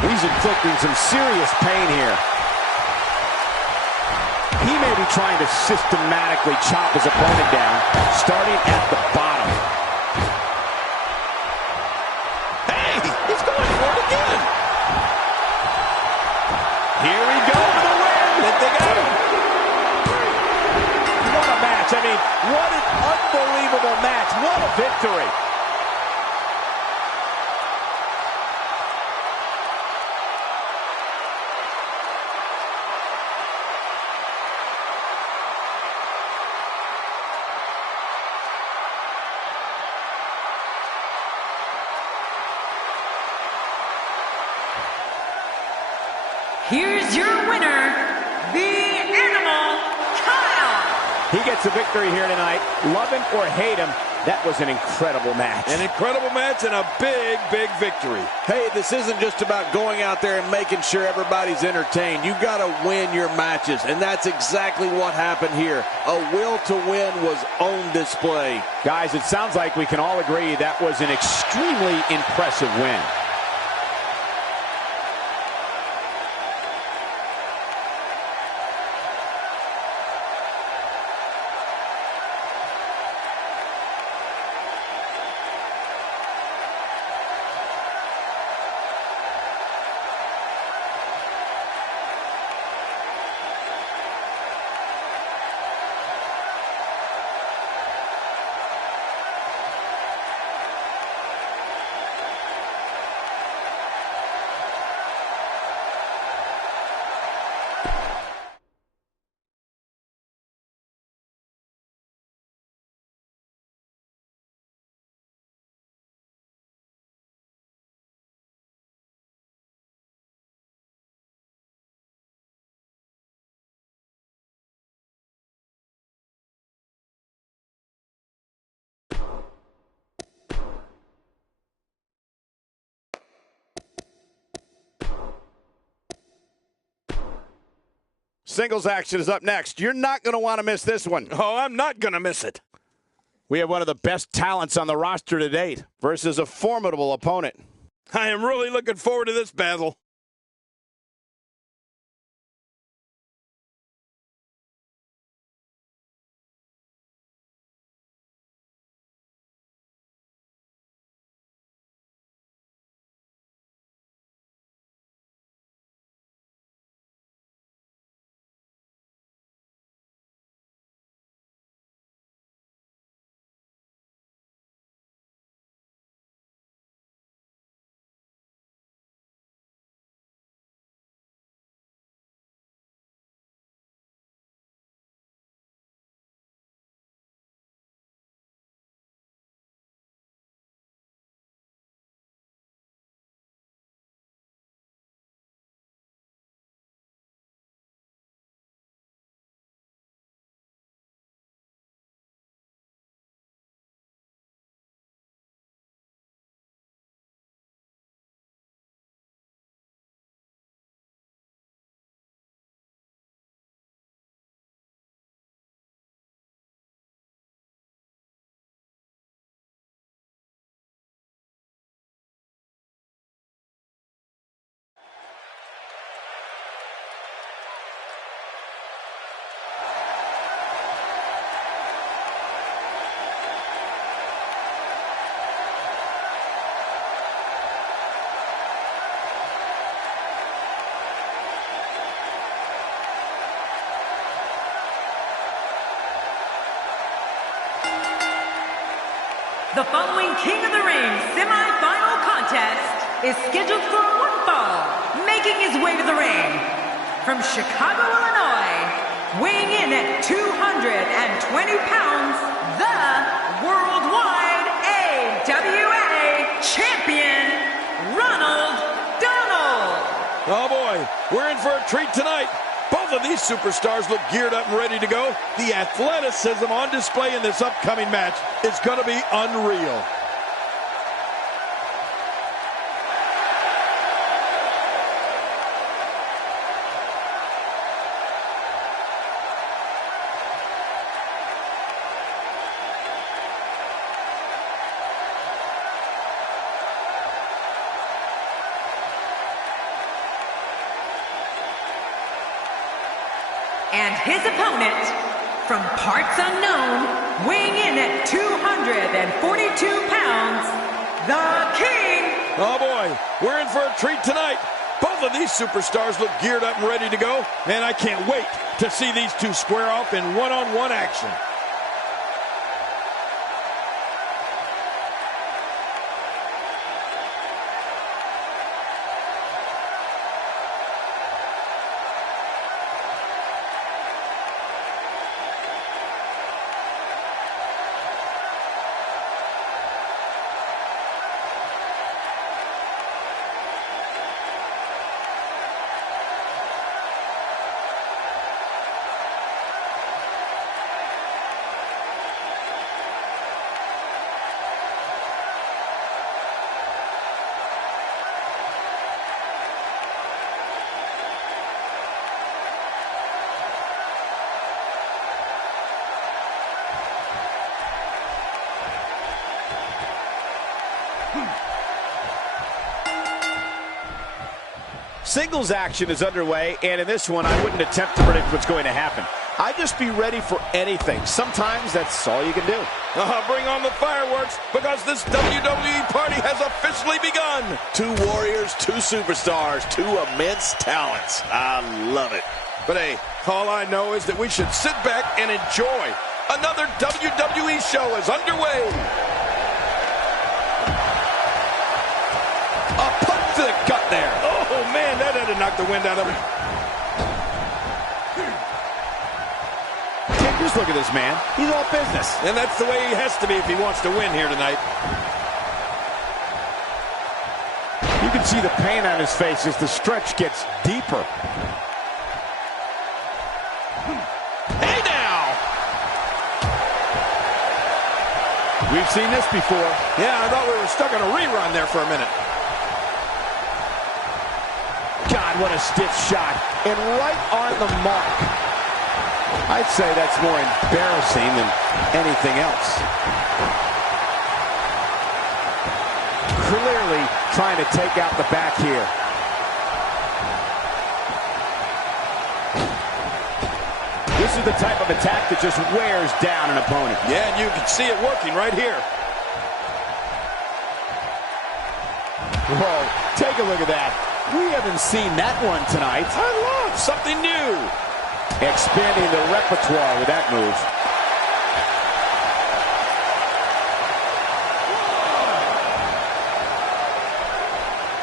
He's inflicting some serious pain here. He may Maybe trying to systematically chop his opponent down, starting at the bottom. Hey, he's going for it again. Here we go for the win. They got him. What a match. I mean, what an unbelievable match. What a victory. Here's your winner, the Animal, Kyle. He gets a victory here tonight. Love him or hate him, that was an incredible match. An incredible match and a big, big victory. Hey, this isn't just about going out there and making sure everybody's entertained. You got to win your matches, and that's exactly what happened here. A will to win was on display. Guys, it sounds like we can all agree that was an extremely impressive win. Singles action is up next. You're not going to want to miss this one. Oh, I'm not going to miss it. We have one of the best talents on the roster to date versus a formidable opponent. I am really looking forward to this battle. The following King of the Ring semi-final contest is scheduled for one fall. Making his way to the ring from Chicago, Illinois, weighing in at 220 pounds, the Worldwide AWA Champion, Ronald Donald. Oh boy, we're in for a treat tonight. Both of these superstars look geared up and ready to go. The athleticism on display in this upcoming match is going to be unreal. And his opponent, from parts unknown, weighing in at 242 pounds, the King. Oh boy, we're in for a treat tonight. Both of these superstars look geared up and ready to go, and I can't wait to see these two square off in one-on-one action. Singles action is underway, and in this one, I wouldn't attempt to predict what's going to happen. I'd just be ready for anything. Sometimes that's all you can do. Bring on the fireworks, because this WWE party has officially begun. Two warriors, two superstars, two immense talents. I love it. But hey, all I know is that we should sit back and enjoy. Another WWE show is underway. A punch to the gut there. Oh, man, that had to knock the wind out of him. Just look at this man. He's all business. And that's the way he has to be if he wants to win here tonight. You can see the pain on his face as the stretch gets deeper. Hey now! We've seen this before. Yeah, I thought we were stuck on a rerun there for a minute. God, what a stiff shot. And right on the mark. I'd say that's more embarrassing than anything else. Clearly trying to take out the back here. This is the type of attack that just wears down an opponent. Yeah, and you can see it working right here. Whoa, take a look at that. We haven't seen that one tonight. I love something new. Expanding the repertoire with that move.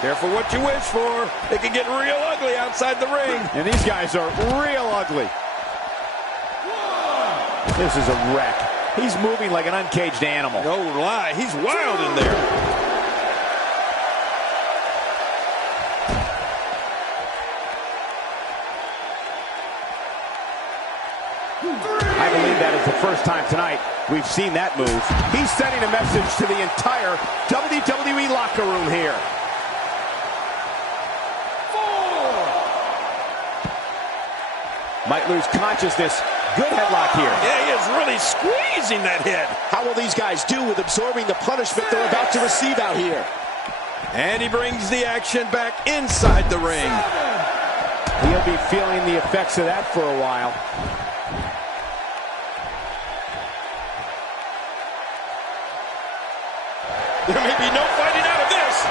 Careful what you wish for. It can get real ugly outside the ring. And these guys are real ugly. This is a wreck. He's moving like an uncaged animal. No lie, he's wild in there. I believe that is the first time tonight we've seen that move. He's sending a message to the entire WWE locker room here. 4. Might lose consciousness. Good headlock here. Yeah, he is really squeezing that head. How will these guys do with absorbing the punishment they're about to receive out here? And he brings the action back inside the ring. He'll be feeling the effects of that for a while. There may be no fighting out of this.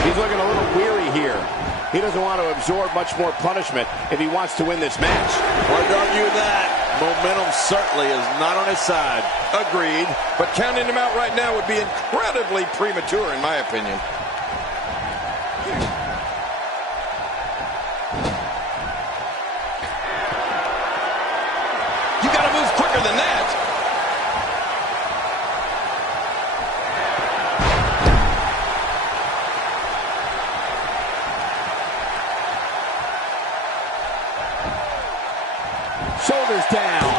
He's looking a little weary here. He doesn't want to absorb much more punishment if he wants to win this match. Hard to argue that. Momentum certainly is not on his side. Agreed. But counting him out right now would be incredibly premature, in my opinion. You got to move quicker than that. Shoulders down.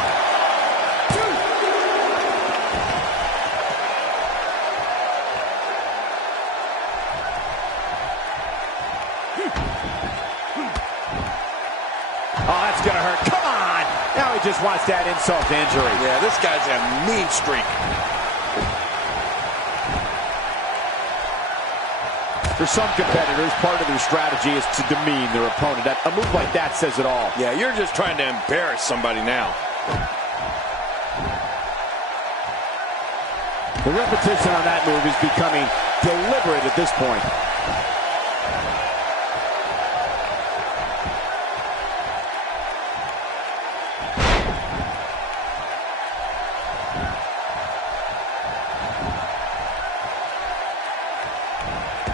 Oh, that's going to hurt. Come on. Now he just wants that insult to injury. Yeah, this guy's a mean streak. For some competitors, part of their strategy is to demean their opponent. A move like that says it all. Yeah, you're just trying to embarrass somebody now. The repetition on that move is becoming deliberate at this point.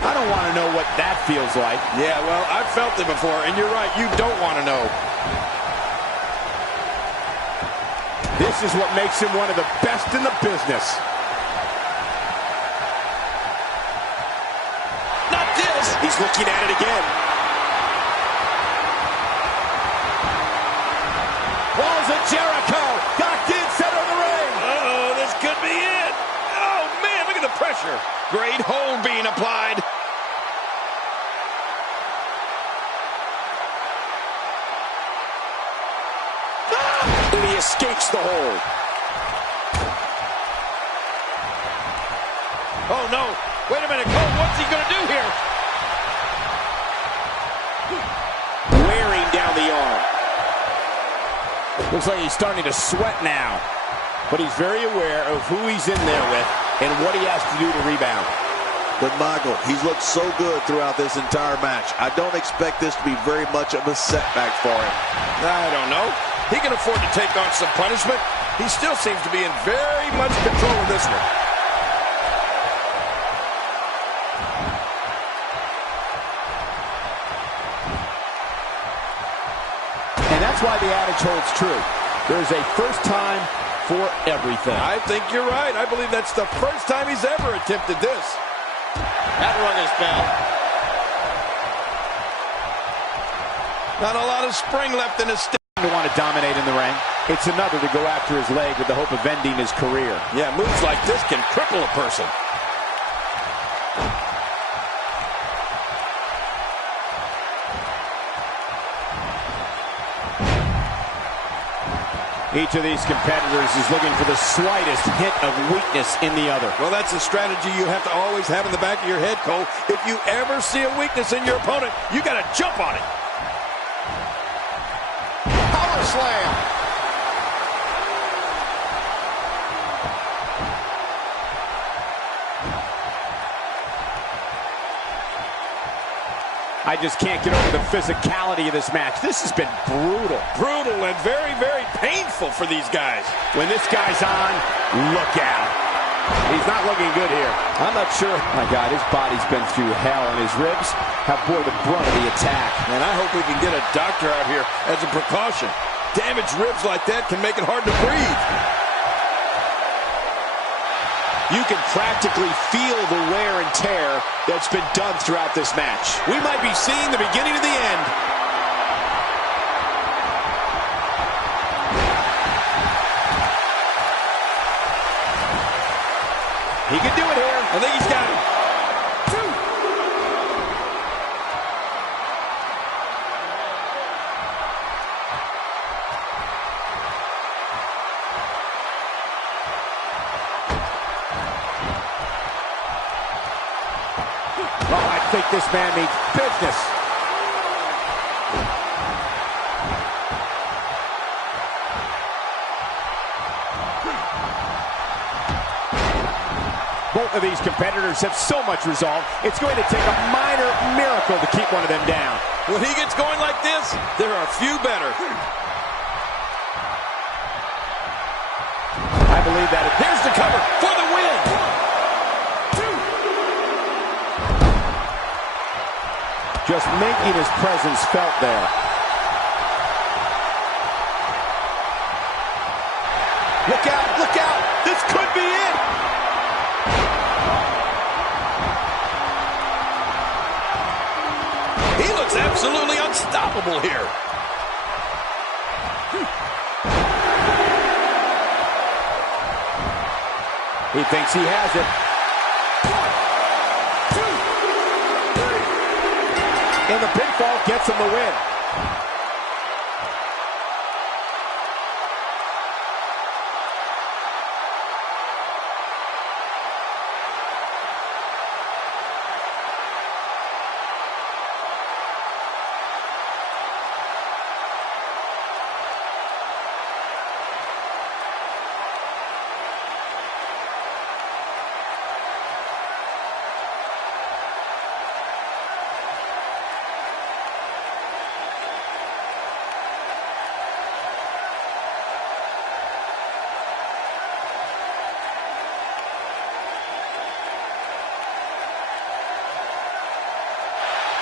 I don't want to know what that feels like. Yeah, well, I've felt it before, and you're right, you don't want to know. This is what makes him one of the best in the business. Not this. He's looking at it again. Walls of Jericho, knocked in center of the ring. Uh-oh, this could be it. Oh, man, look at the pressure. Great hold being applied. And he escapes the hold. Oh, no. Wait a minute, Cole, what's he going to do here? Wearing down the arm. Looks like he's starting to sweat now. But he's very aware of who he's in there with and what he has to do to rebound. But Michael, he's looked so good throughout this entire match. I don't expect this to be very much of a setback for him. I don't know. He can afford to take on some punishment. He still seems to be in very much control of this one. And that's why the adage holds true. There's a first time for everything. I think you're right. I believe that's the first time he's ever attempted this. That rung his bell. Not a lot of spring left in his step. To want to dominate in the ring. It's another to go after his leg with the hope of ending his career. Yeah, moves like this can cripple a person. Each of these competitors is looking for the slightest hint of weakness in the other. Well, that's a strategy you have to always have in the back of your head, Cole. If you ever see a weakness in your opponent, you got to jump on it. Power slam. I just can't get over the physicality of this match. This has been brutal. Brutal and very, very painful for these guys. When this guy's on, look out. He's not looking good here. I'm not sure. My God, his body's been through hell, and his ribs have bore the brunt of the attack. And I hope we can get a doctor out here as a precaution. Damaged ribs like that can make it hard to breathe. You can practically feel the wear and tear that's been done throughout this match. We might be seeing the beginning of the end. He can do it here. I think he's got him. Oh, I think this man means business. Both of these competitors have so much resolve, it's going to take a minor miracle to keep one of them down. When he gets going like this, there are few better. I believe that. Here's the cover for the win. Just making his presence felt there. Look out, look out. This could be it. He looks absolutely unstoppable here. He thinks he has it. And the pinfall gets him the win.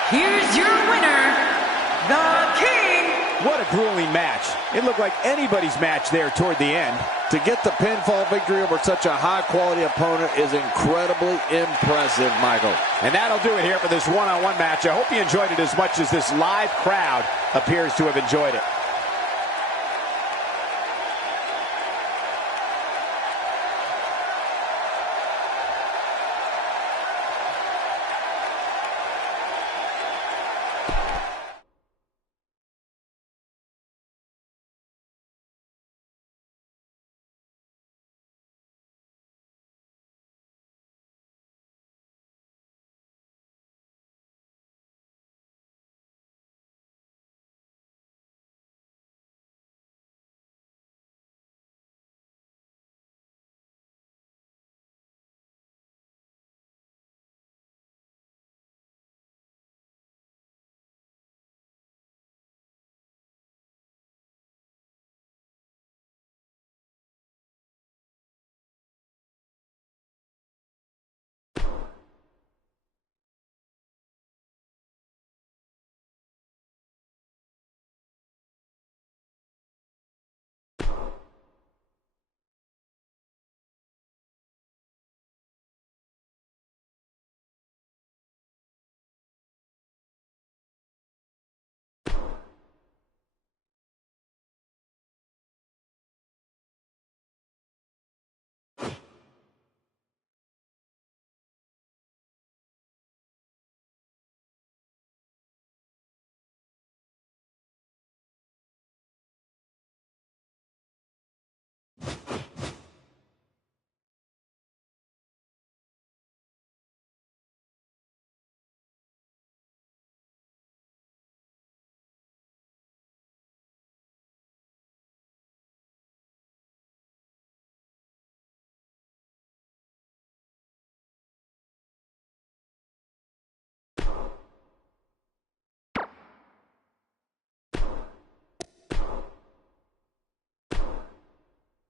here's your winner, the King. What a grueling match. It looked like anybody's match there toward the end. To get the pinfall victory over such a high-quality opponent is incredibly impressive, Michael. And that'll do it here for this one-on-one match. I hope you enjoyed it as much as this live crowd appears to have enjoyed it.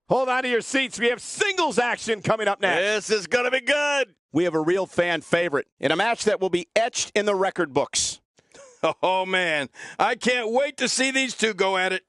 Hold on to your seats. We have singles action coming up next. This is going to be good. We have a real fan favorite in a match that will be etched in the record books. Oh, man. I can't wait to see these two go at it.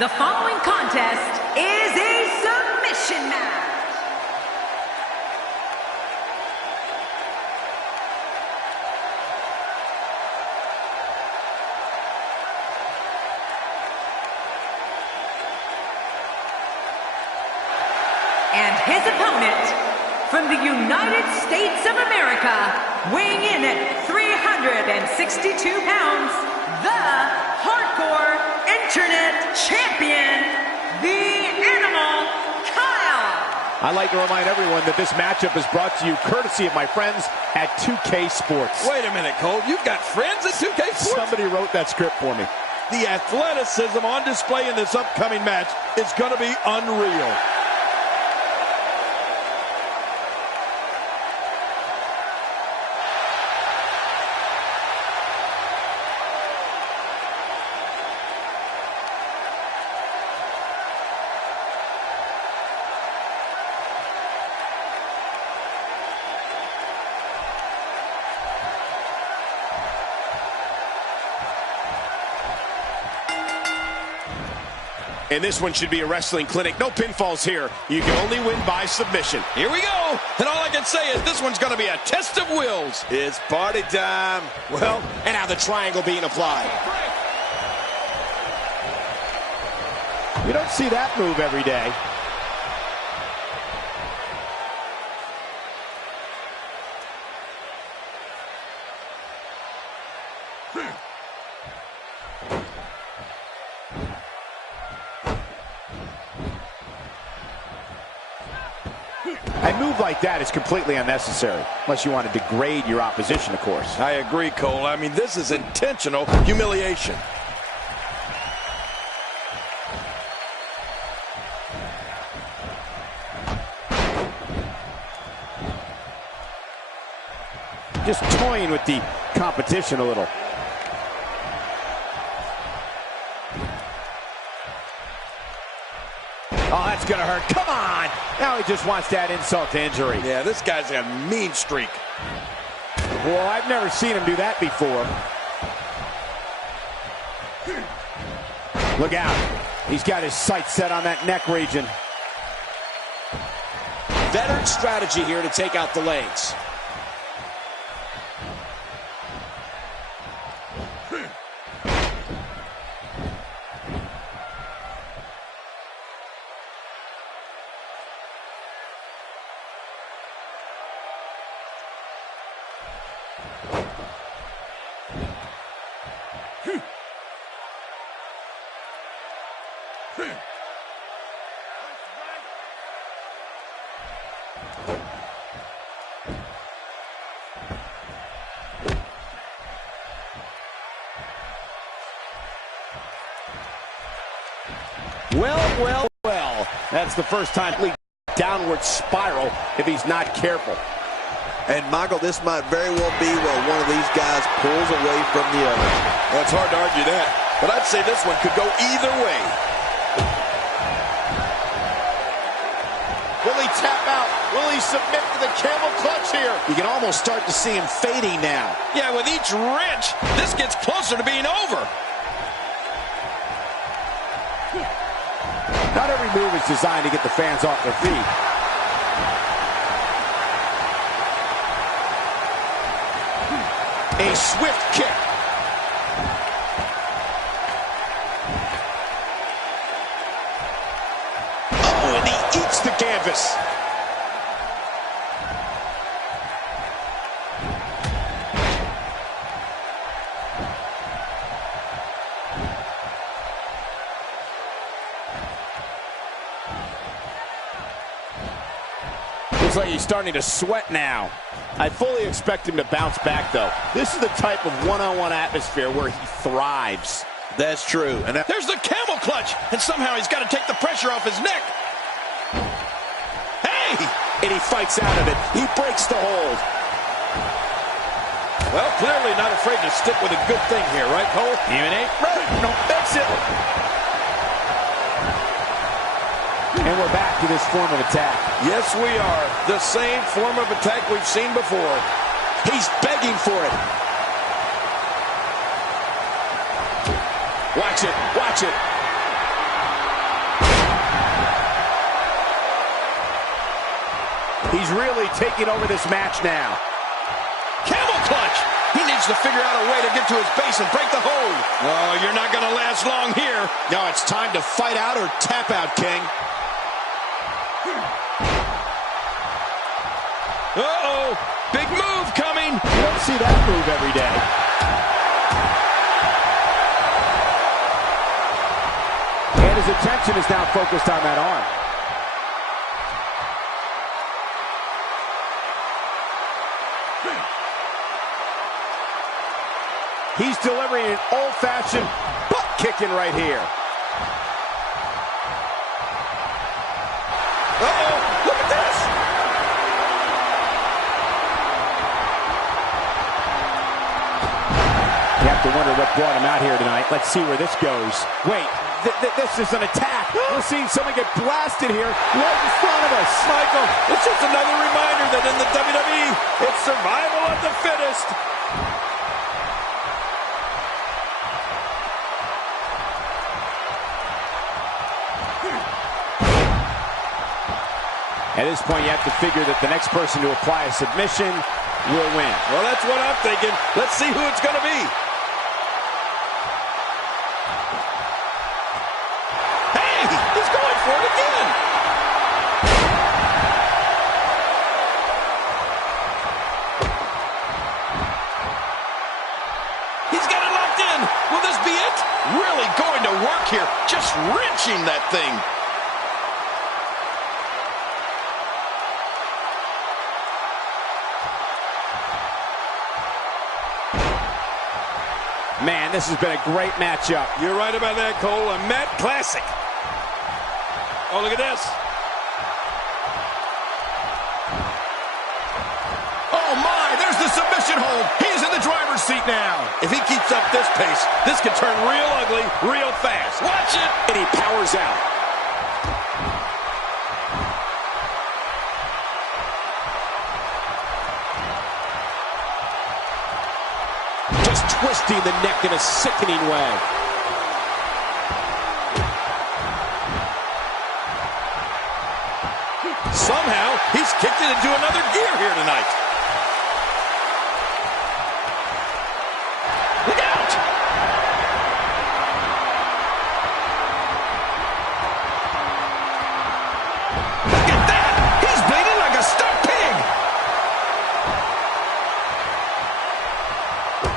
The following contest is a submission match. And his opponent, from the United States of America, weighing in at 362 pounds, the Hardcore Internet Champion, the Animal Kyle. I'd like to remind everyone that this matchup is brought to you courtesy of my friends at 2K Sports. Wait a minute, Cole. You've got friends at 2K Sports? Somebody wrote that script for me. The athleticism on display in this upcoming match is going to be unreal. And this one should be a wrestling clinic. No pinfalls here. You can only win by submission. Here we go. And all I can say is this one's going to be a test of wills. It's party time. Well, and now the triangle being applied. You don't see that move every day. A move like that is completely unnecessary, unless you want to degrade your opposition, of course. I agree, Cole. I mean, this is intentional humiliation. Just toying with the competition a little. Oh, that's going to hurt. Come on! Now he just wants that insult to injury. Yeah, this guy's got a mean streak. Well, I've never seen him do that before. Look out. He's got his sights set on that neck region. Veteran strategy here to take out the legs. Well. That's the first time he downward spiral if he's not careful. And, Michael, this might very well be where one of these guys pulls away from the other. Well, it's hard to argue that. But I'd say this one could go either way. Will he tap out? Will he submit to the camel clutch here? You can almost start to see him fading now. Yeah, with each wrench, this gets closer to being over. Not every move is designed to get the fans off their feet. A swift kick. Oh, and he eats the canvas. Looks like he's starting to sweat now. I fully expect him to bounce back, though. This is the type of one-on-one atmosphere where he thrives. That's true. And There's the camel clutch, and somehow he's got to take the pressure off his neck. Hey! And he fights out of it. He breaks the hold. Well, clearly not afraid to stick with a good thing here, right, Cole? Even eight. No, that's it. And we're back to this form of attack. Yes, we are. The same form of attack we've seen before. He's begging for it. Watch it. Watch it. He's really taking over this match now. Camel clutch. He needs to figure out a way to get to his base and break the hold. Oh, you're not going to last long here. No, it's time to fight out or tap out, King. Uh-oh, big move coming. You don't see that move every day. And his attention is now focused on that arm. He's delivering an old-fashioned butt kicking right here. Uh-oh, look at this. You have to wonder what brought him out here tonight. Let's see where this goes. Wait, this is an attack. We're seeing someone get blasted here right in front of us. Michael, it's just another reminder that in the WWE, it's survival of the fittest. At this point, you have to figure that the next person to apply a submission will win. Well, that's what I'm thinking. Let's see who it's going to be. Hey, he's going for it again. He's got it locked in. Will this be it? Really going to work here. Just wrenching that thing. Man, this has been a great matchup. You're right about that, Cole. A Matt classic. Oh, look at this. Oh, my, there's the submission hold. He's in the driver's seat now. If he keeps up this pace, this could turn real ugly real fast. Watch it. And he powers out. Just twisting the neck in a sickening way. Somehow, he's kicked it into another gear here tonight. Look out! Look at that! He's bleeding like a stuck pig!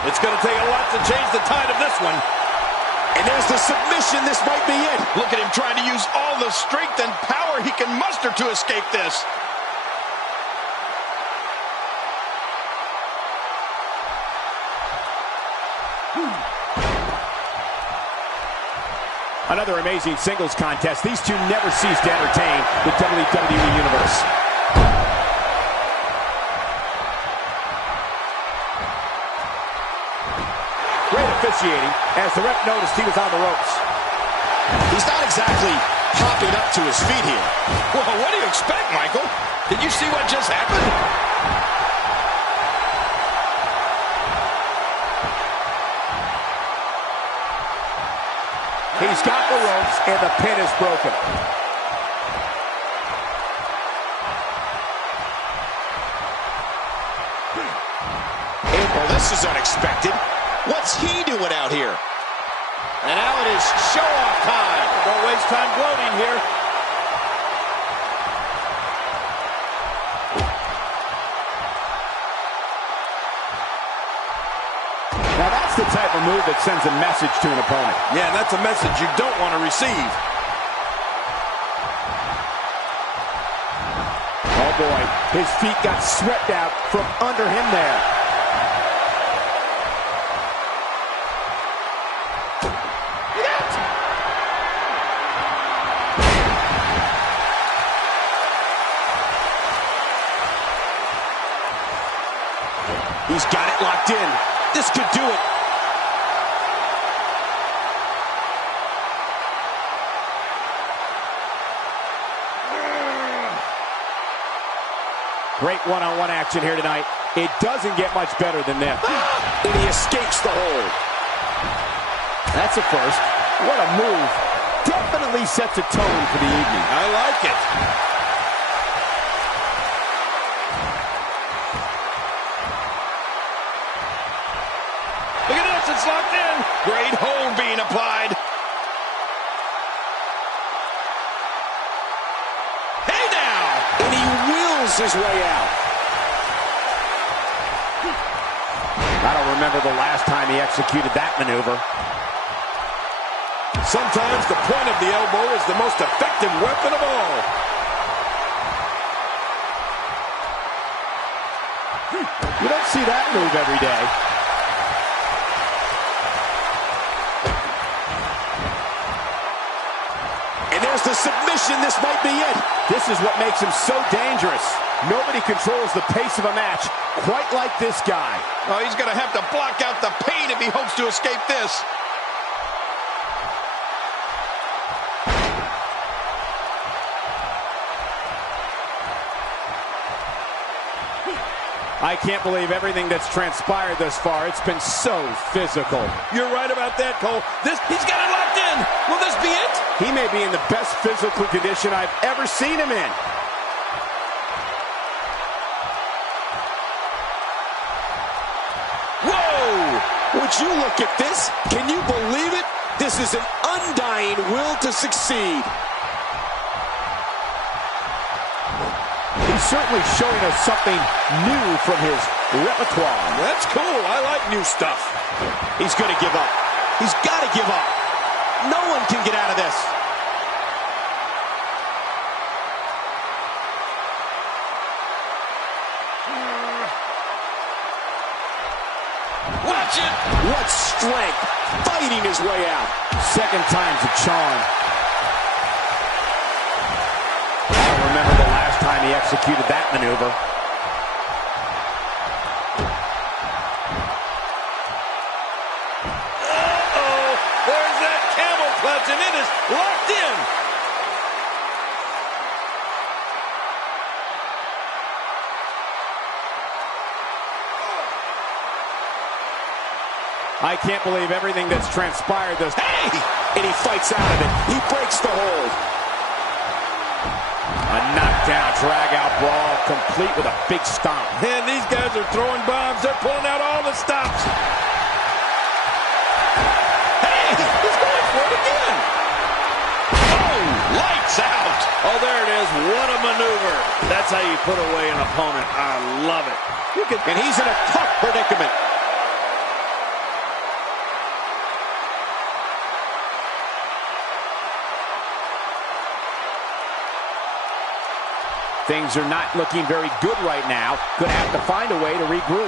It's going to take a lot to change the tide of this one. And there's the submission. This might be it. Look at him trying to use all the strength and power he can muster to escape this. Another amazing singles contest. These two never cease to entertain the WWE Universe. Great officiating as the ref noticed he was on the ropes. He's not exactly popping up to his feet here. Well, what do you expect, Michael? Did you see what just happened? He's got the ropes and the pin is broken. Well, this is unexpected. What's he doing out here? And now it is show-off time. Don't waste time gloating here. Now that's the type of move that sends a message to an opponent. Yeah, and that's a message you don't want to receive. Oh boy, his feet got swept out from under him there. He's got it locked in. This could do it. Great one-on-one action here tonight. It doesn't get much better than this. And he escapes the hold. That's a first. What a move. Definitely sets a tone for the evening. I like it. Look at this, it's locked in. Great hold being applied. Hey now! And he wills his way out. I don't remember the last time he executed that maneuver. Sometimes the point of the elbow is the most effective weapon of all. You don't see that move every day. And there's the submission. This might be it. This is what makes him so dangerous. Nobody controls the pace of a match quite like this guy. Oh, he's going to have to block out the pain if he hopes to escape this. I can't believe everything that's transpired thus far. It's been so physical. You're right about that, Cole. He's got it locked in. Will this be it? He may be in the best physical condition I've ever seen him in. Whoa! Would you look at this? Can you believe it? This is an undying will to succeed. He's certainly showing us something new from his repertoire. That's cool. I like new stuff. He's going to give up. He's got to give up. No one can get out of this. Watch it. What strength. Fighting his way out. Second time's a charm. I don't remember the last time he executed that maneuver. Uh-oh. There's that camel clutch, and it is locked in. I can't believe everything that's transpired this. Hey! And he fights out of it. He breaks the hold. A knockdown, drag-out brawl, complete with a big stomp. And these guys are throwing bombs. They're pulling out all the stops. Hey! He's going for it again. Oh, lights out. Oh, there it is. What a maneuver. That's how you put away an opponent. I love it. And he's in a tough predicament. Things are not looking very good right now. Gonna have to find a way to regroup.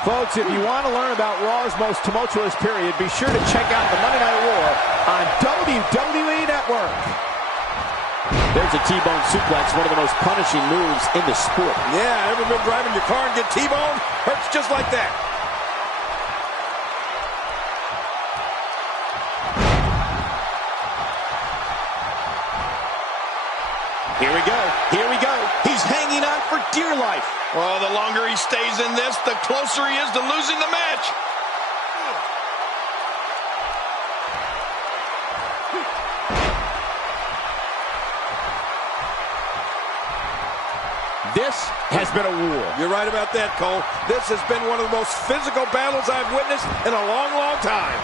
Folks, if you want to learn about Raw's most tumultuous period, be sure to check out the Monday Night War on WWE Network. There's a T-bone suplex, one of the most punishing moves in the sport. Yeah, ever been driving your car and get T-boned? Hurts just like that. Here we go. Here we go. He's hanging on for dear life. Well, the longer he stays in this, the closer he is to losing the match. This has been a war. You're right about that, Cole. This has been one of the most physical battles I've witnessed in a long, long time.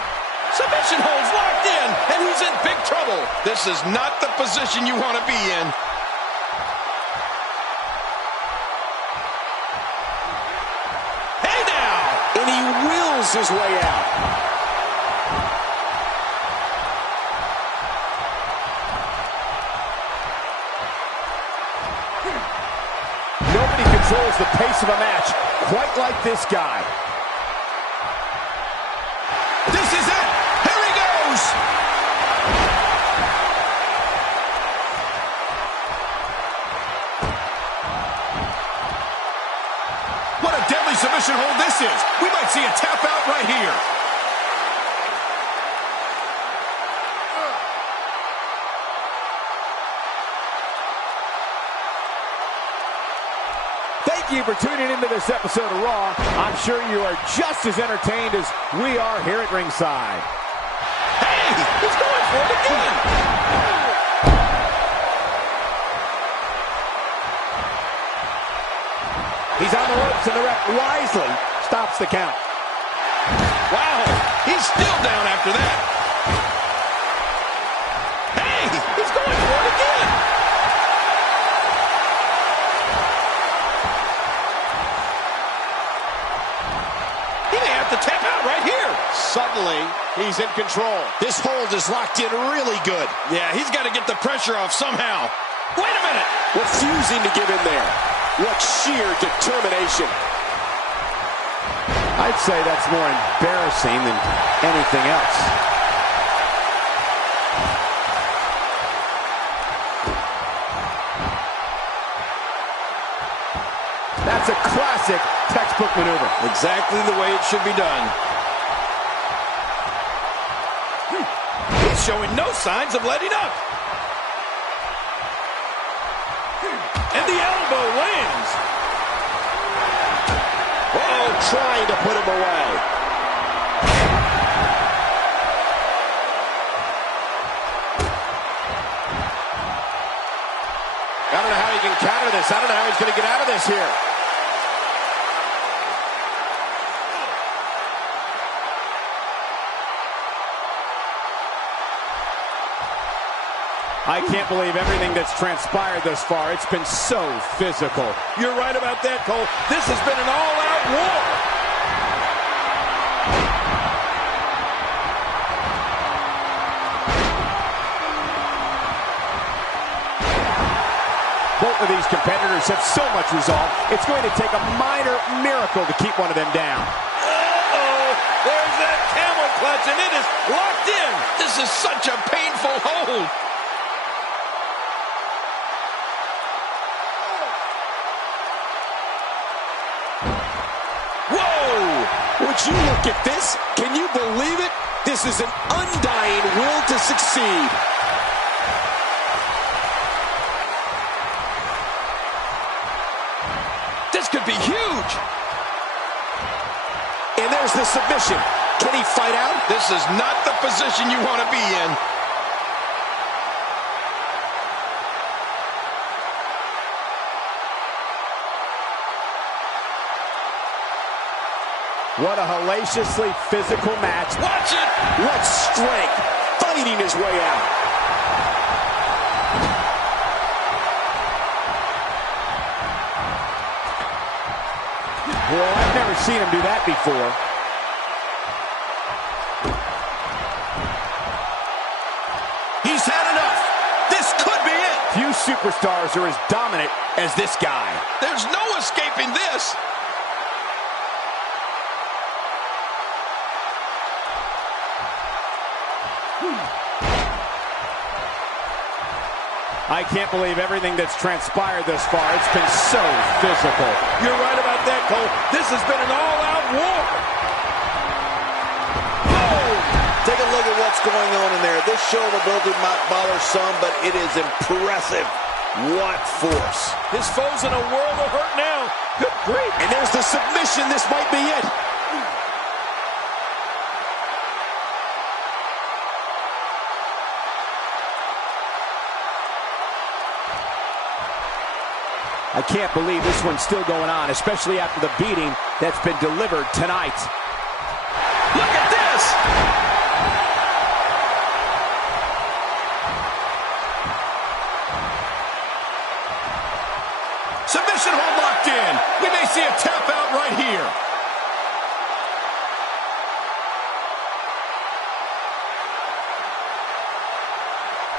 Submission holds locked in, and he's in big trouble. This is not the position you want to be in. Hey now! And he wills his way out. Nobody controls the pace of a match quite like this guy. This is it. Here he goes. What a deadly submission hold this is. We might see a tap out right here. Thank you for tuning into this episode of Raw. I'm sure you are just as entertained as we are here at ringside. Hey, he's going for it again. He's on the ropes, and the ref wisely stops the count. Wow, he's still down after that. He's in control. This hold is locked in really good. Yeah, he's got to get the pressure off somehow. Wait a minute. Refusing to give in there. What sheer determination. I'd say that's more embarrassing than anything else. That's a classic textbook maneuver. Exactly the way it should be done. He's showing no signs of letting up. And the elbow lands. Oh, trying to put him away. I don't know how he can counter this. I don't know how he's going to get out of this here. I can't believe everything that's transpired thus far. It's been so physical. You're right about that, Cole. This has been an all-out war. Both of these competitors have so much resolve, it's going to take a minor miracle to keep one of them down. Uh-oh, there's that camel clutch, and it is locked in. This is such a painful hold. Would you look at this? Can you believe it? This is an undying will to succeed. This could be huge. And there's the submission. Can he fight out? This is not the position you want to be in. What a hellaciously physical match. Watch it! What strength, fighting his way out. Well, I've never seen him do that before. He's had enough. This could be it. Few superstars are as dominant as this guy. There's no escaping this. I can't believe everything that's transpired thus far. It's been so physical. You're right about that, Cole. This has been an all-out war. Take a look at what's going on in there. This show of ability might bother some, but it is impressive. What force. His foe's in a world of hurt now. Good grief. And there's the submission. This might be it. I can't believe this one's still going on, especially after the beating that's been delivered tonight. Look at this! Submission hold locked in. We may see a tap out right here.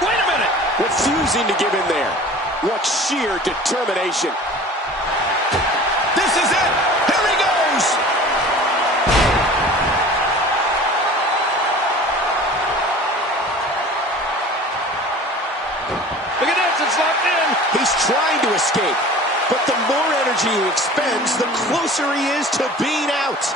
Wait a minute! Refusing to give in there. What sheer determination. This is it! Here he goes! Look at this, it's locked in! He's trying to escape, but the more energy he expends, the closer he is to being out.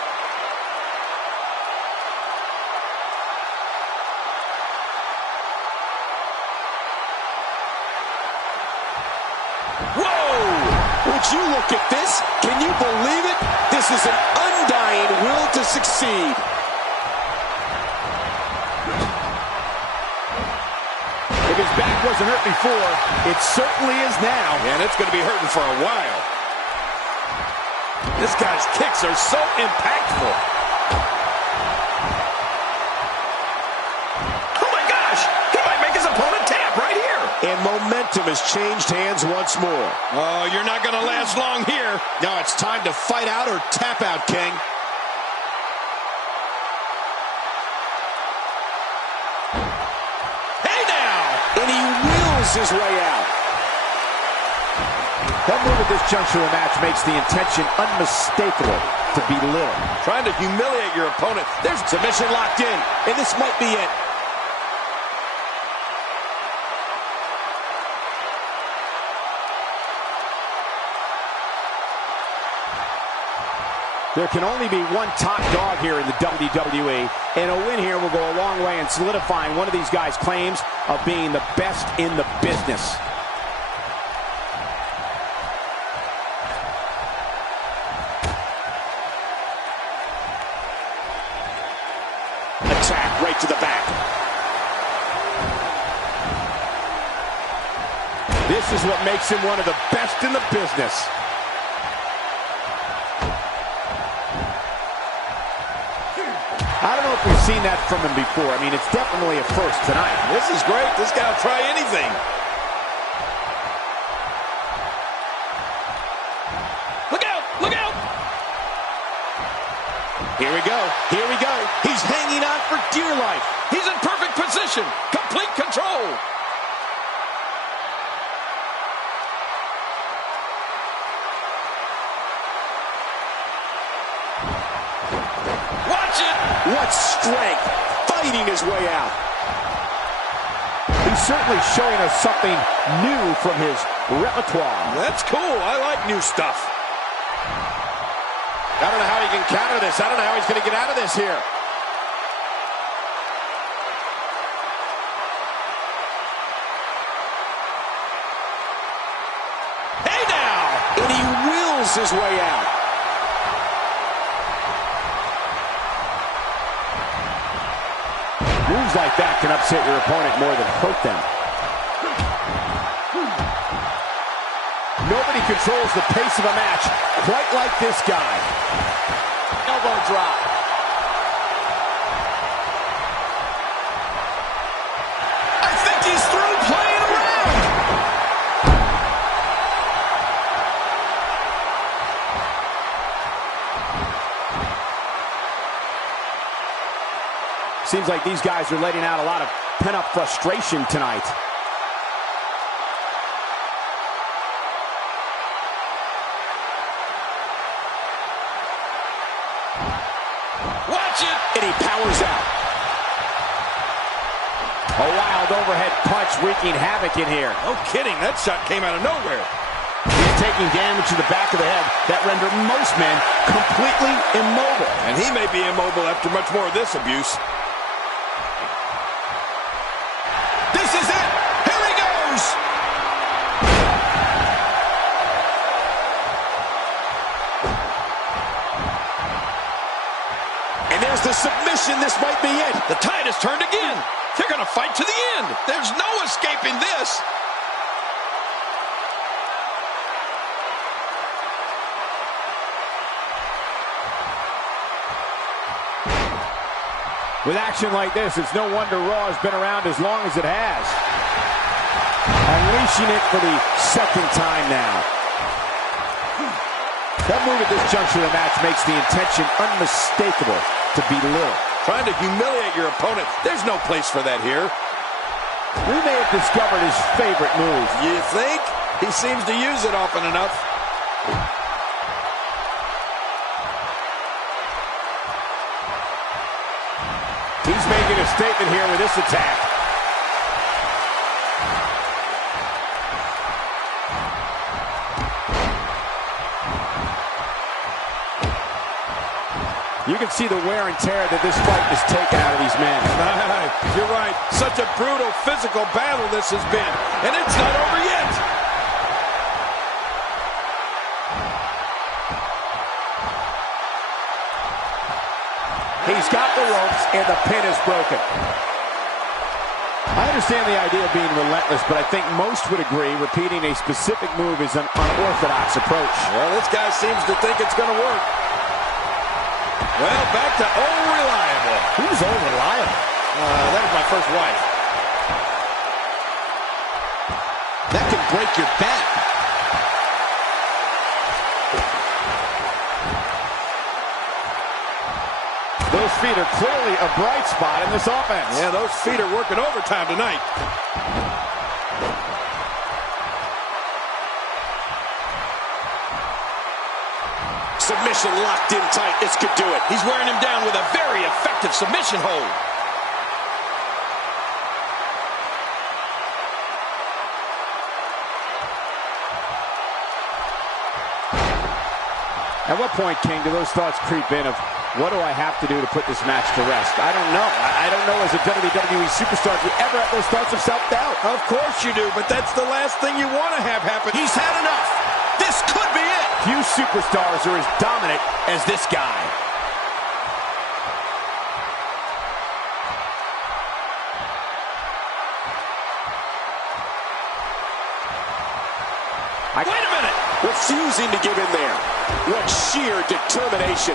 Would you look at this? Can you believe it? This is an undying will to succeed. If his back wasn't hurt before, it certainly is now. And it's going to be hurting for a while. This guy's kicks are so impactful. Oh my gosh! He might make his opponent tap right here! And momentum has changed hands once more. Oh, you're not going to last long here. Now it's time to fight out or tap out, King. works his way out. That move at this juncture of the match makes the intention unmistakable to belittle. Trying to humiliate your opponent. There's Submission locked in, and this might be it. There can only be one top dog here in the WWE, and a win here will go a long way in solidifying one of these guys' claims of being the best in the business. Attack right to the back. This is what makes him one of the best in the business. I don't know if we've seen that from him before. I mean, it's definitely a first tonight. This is great. This guy will try anything. Look out! Look out! Here we go. Here we go. He's hanging on for dear life. He's in perfect position. Complete control. Watch it! What strength! Fighting his way out. He's certainly showing us something new from his repertoire. That's cool. I like new stuff. I don't know how he can counter this. I don't know how he's going to get out of this here. Hey now! And he wills his way out. Moves like that can upset your opponent more than hurt them. Nobody controls the pace of a match quite like this guy. Elbow drop. I think he's through playing around. Seems like these guys are letting out a lot of pent-up frustration tonight. Watch it! And he powers out. A wild overhead punch wreaking havoc in here. No kidding. That shot came out of nowhere. He's taking damage to the back of the head that render most men completely immobile. And he may be immobile after much more of this abuse. This is it. Here he goes. And there's the submission. This might be it. The tide has turned again. They're going to fight to the end. There's no escaping this. With action like this, it's no wonder Raw has been around as long as it has. Unleashing it for the second time now. That move at this juncture of the match makes the intention unmistakable to belittle. Trying to humiliate your opponent. There's no place for that here. We may have discovered his favorite move. You think? He seems to use it often enough. He's making a statement here with this attack. You can see the wear and tear that this fight has taken out of these men. You're right. Such a brutal physical battle this has been. And it's not over yet. He's got the ropes, and the pin is broken. I understand the idea of being relentless, but I think most would agree repeating a specific move is an unorthodox approach. Well, this guy seems to think it's going to work. Well, back to old reliable. Who's old reliable? That was my first wife. That can break your back. Those feet are clearly a bright spot in this offense. Yeah, those feet are working overtime tonight. submission locked in tight. This could do it. He's wearing him down with a very effective submission hold. At what point, King, do those thoughts creep in of what do I have to do to put this match to rest? I don't know. I don't know as a WWE superstar if you ever have those thoughts of self-doubt. Of course you do, but that's the last thing you want to have happen. He's had enough. This could be it. Few superstars are as dominant as this guy. Wait a minute! Refusing to give in there. What sheer determination.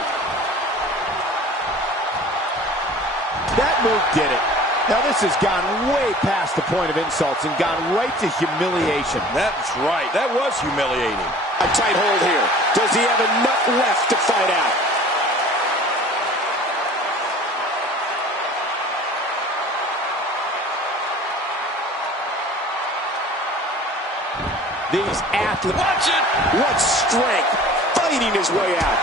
That move did it. Now this has gone way past the point of insults and gone right to humiliation. That's right. That was humiliating. A tight hold here. Does he have enough left to fight out? These athletes. Watch it! What strength. Fighting his way out.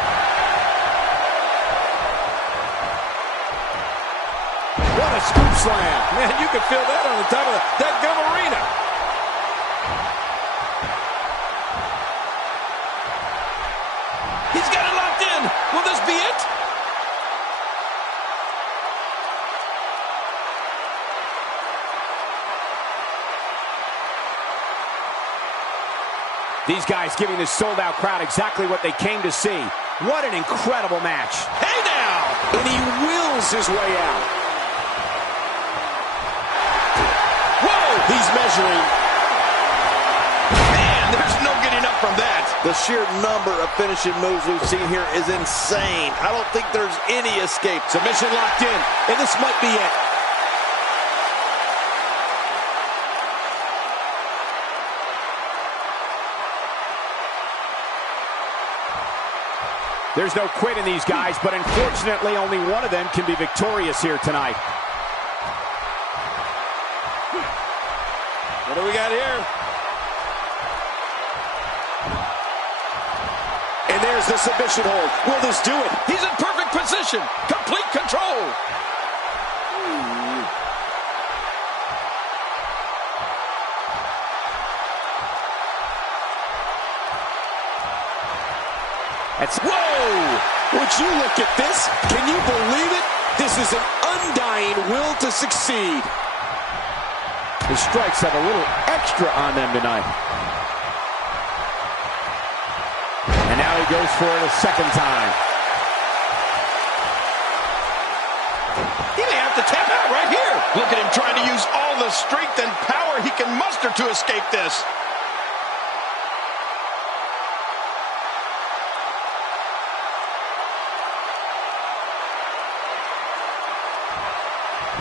What a scoop slam. Man, you can feel that on the top of that gum arena. He's got it locked in. Will this be it? These guys giving this sold-out crowd exactly what they came to see. What an incredible match. Hey now! And he wills his way out. Whoa! He's measuring. Man, there's no getting up from that. The sheer number of finishing moves we've seen here is insane. I don't think there's any escape. Submission locked in, and this might be it. There's no quit in these guys, but unfortunately only one of them can be victorious here tonight. What do we got here? And there's the submission hold. Will this do it? He's in perfect position. Complete control. Whoa! Would you look at this? Can you believe it? This is an undying will to succeed. The strikes have a little extra on them tonight. And now he goes for it a second time. He may have to tap out right here. Look at him trying to use all the strength and power he can muster to escape this.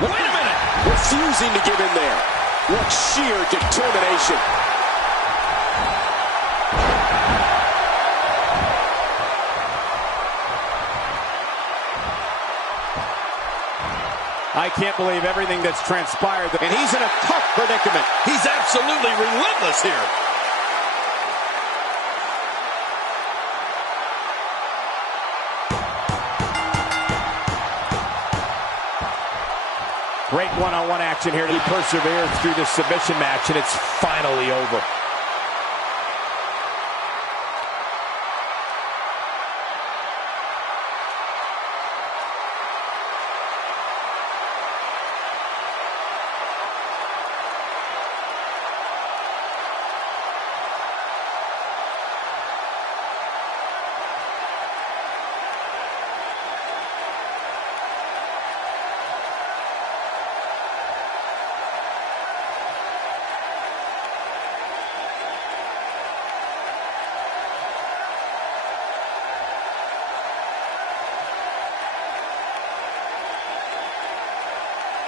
Wait a minute! Refusing to give in there. What sheer determination. I can't believe everything that's transpired. And he's in a tough predicament. He's absolutely relentless here. Great one-on-one action here. He persevered through this submission match, and it's finally over.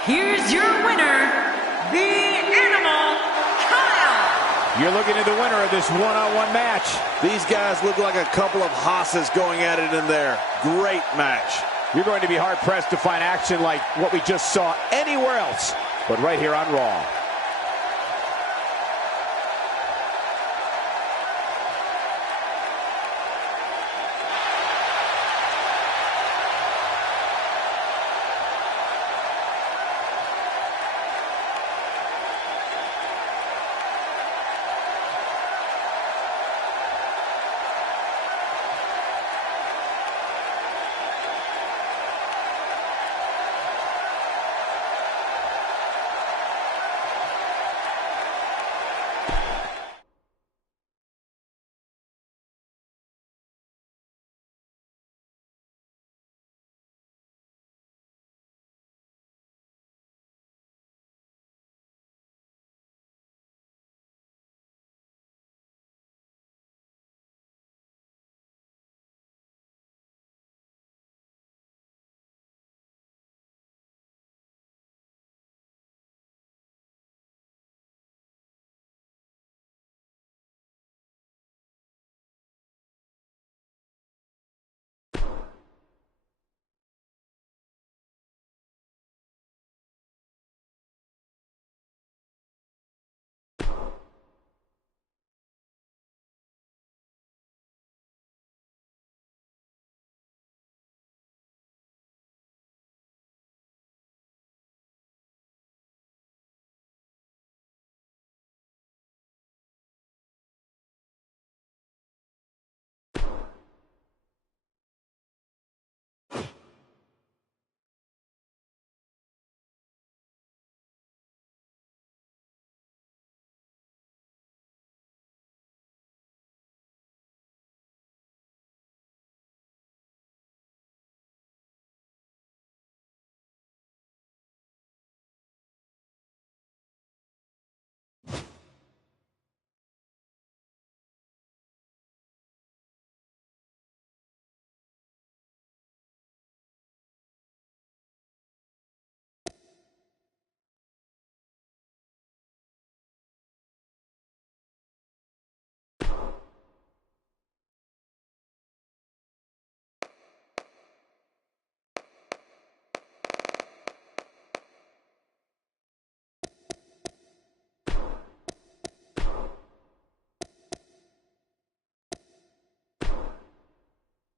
Here's your winner, the Animal, Kyle. You're looking at the winner of this one-on-one match. These guys look like a couple of hosses going at it in there. Great match. You're going to be hard-pressed to find action like what we just saw anywhere else, but right here on Raw.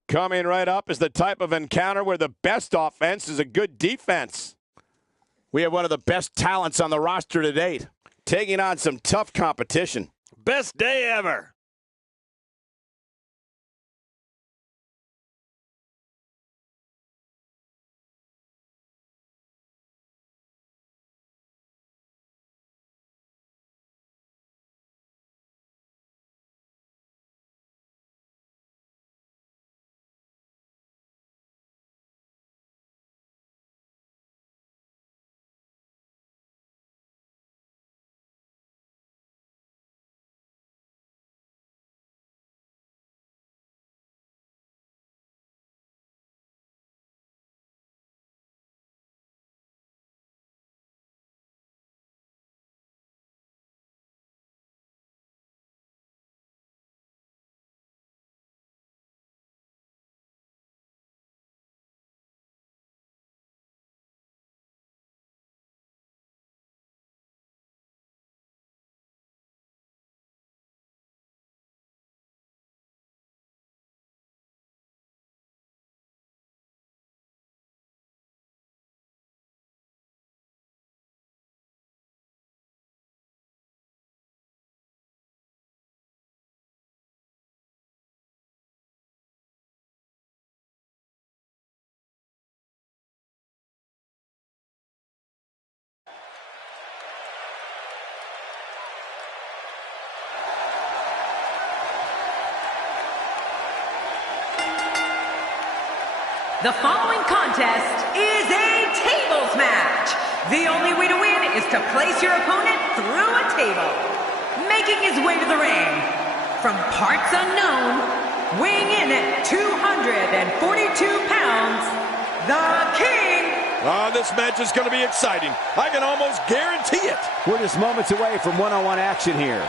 Coming right up is the type of encounter where the best offense is a good defense. We have one of the best talents on the roster to date, taking on some tough competition. Best day ever. The following contest is a tables match. The only way to win is to place your opponent through a table. Making his way to the ring, from parts unknown, weighing in at 242 pounds, the King. This match is going to be exciting. I can almost guarantee it. We're just moments away from one-on-one action here.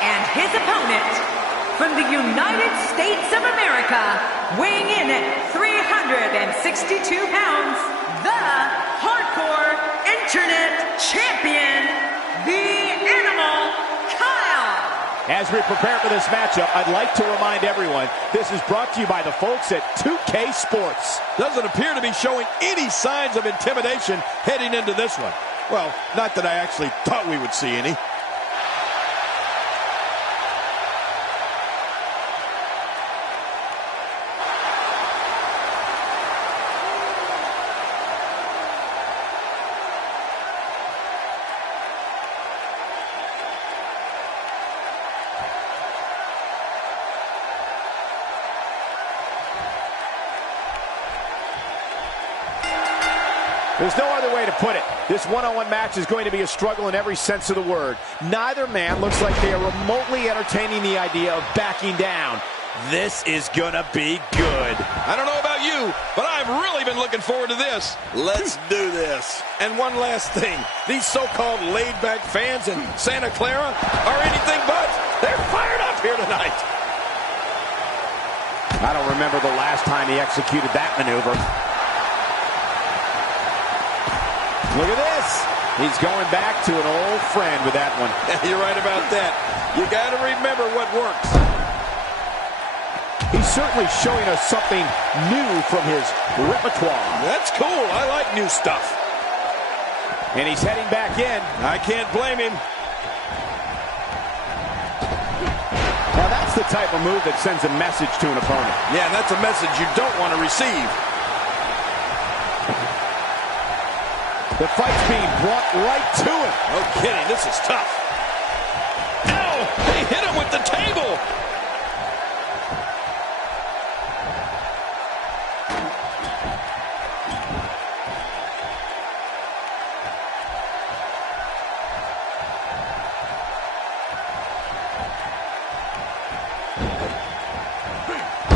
And his opponent, from the United States of America, weighing in at 362 pounds, the Hardcore Internet Champion, the Animal Kyle. As we prepare for this matchup, I'd like to remind everyone, this is brought to you by the folks at 2K Sports. Doesn't appear to be showing any signs of intimidation heading into this one. Well, not that I actually thought we would see any. There's no other way to put it. This one-on-one match is going to be a struggle in every sense of the word. Neither man looks like they are remotely entertaining the idea of backing down. This is gonna be good. I don't know about you, but I've really been looking forward to this. Let's do this. And one last thing. These so-called laid-back fans in Santa Clara are anything but. They're fired up here tonight. I don't remember the last time he executed that maneuver. Look at this. He's going back to an old friend with that one. You're right about that. You got to remember what works. He's certainly showing us something new from his repertoire. That's cool. I like new stuff. And he's heading back in. I can't blame him. Now that's the type of move that sends a message to an opponent. Yeah, and that's a message you don't want to receive. The fight's being brought right to it. No kidding, this is tough. Ow! hit him with the table.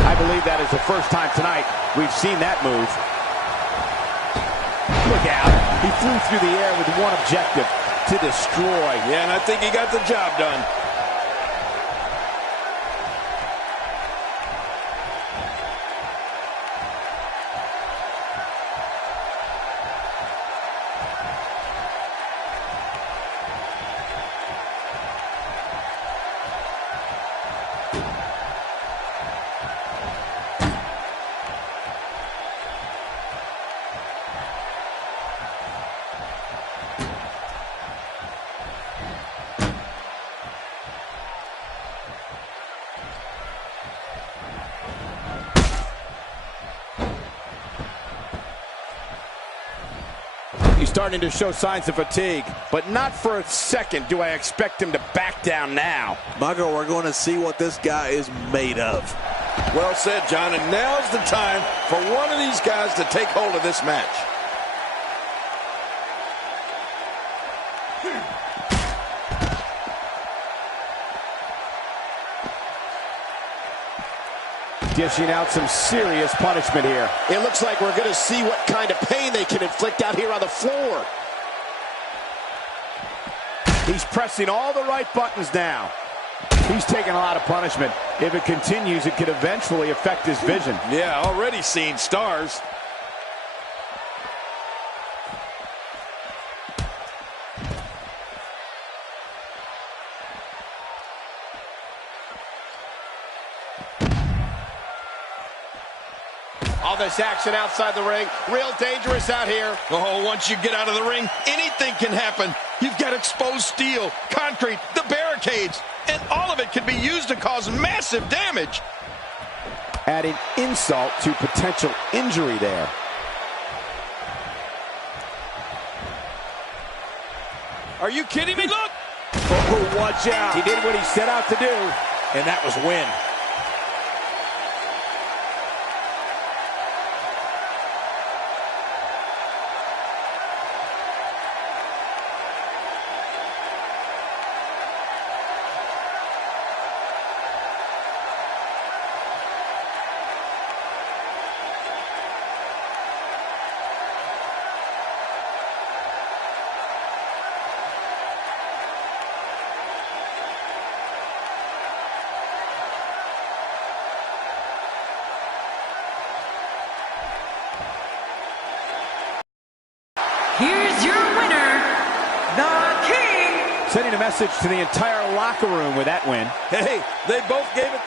I believe that is the first time tonight we've seen that move. Look out. He flew through the air with one objective, to destroy. Yeah, and I think he got the job done. He's starting to show signs of fatigue, but not for a second do I expect him to back down now. Michael, we're going to see what this guy is made of. Well said, John, and now's the time for one of these guys to take hold of this match. Dishing out some serious punishment here. It looks like we're going to see what kind of pain they can inflict out here on the floor. He's pressing all the right buttons now. He's taking a lot of punishment. If it continues, it could eventually affect his vision. Yeah, already seeing stars. All this action outside the ring, real dangerous out here. Oh, once you get out of the ring, anything can happen. You've got exposed steel, concrete, the barricades, and all of it can be used to cause massive damage. Adding insult to potential injury there. Are you kidding me? Look! Oh, watch out. He did what he set out to do, And that was win. Here's your winner, the King. sending a message to the entire locker room with that win. Hey, they both gave it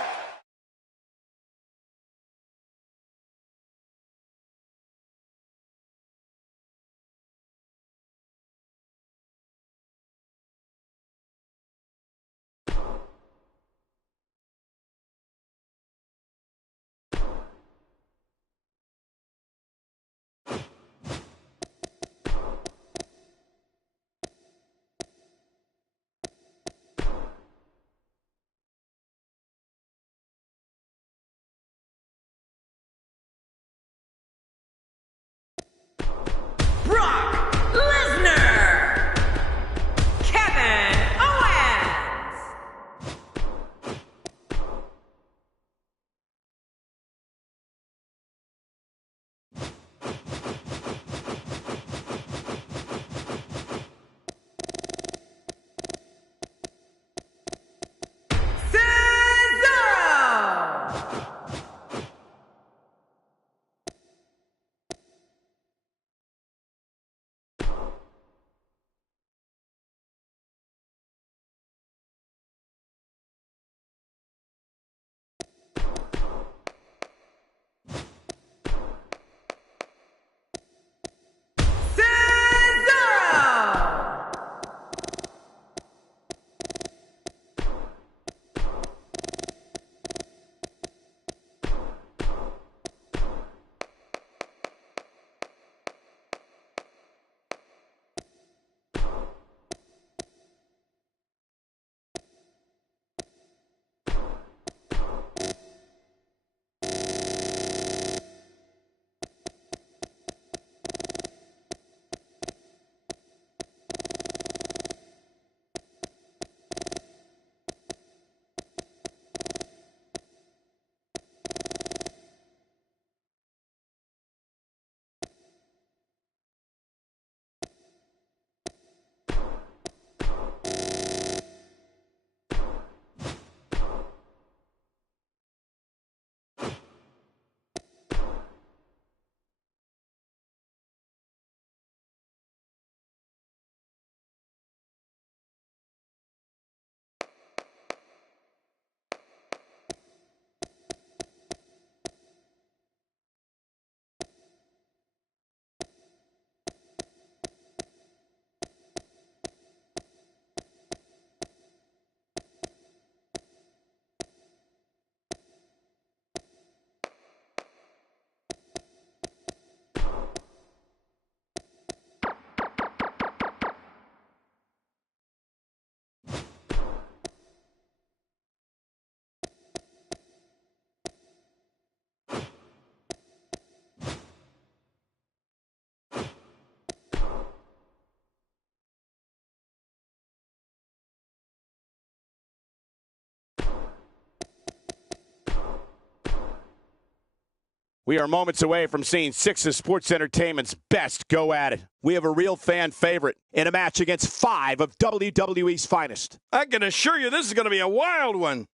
We are moments away from seeing 6 of sports entertainment's best go at it. We have a real fan favorite in a match against 5 of WWE's finest. I can assure you this is going to be a wild one.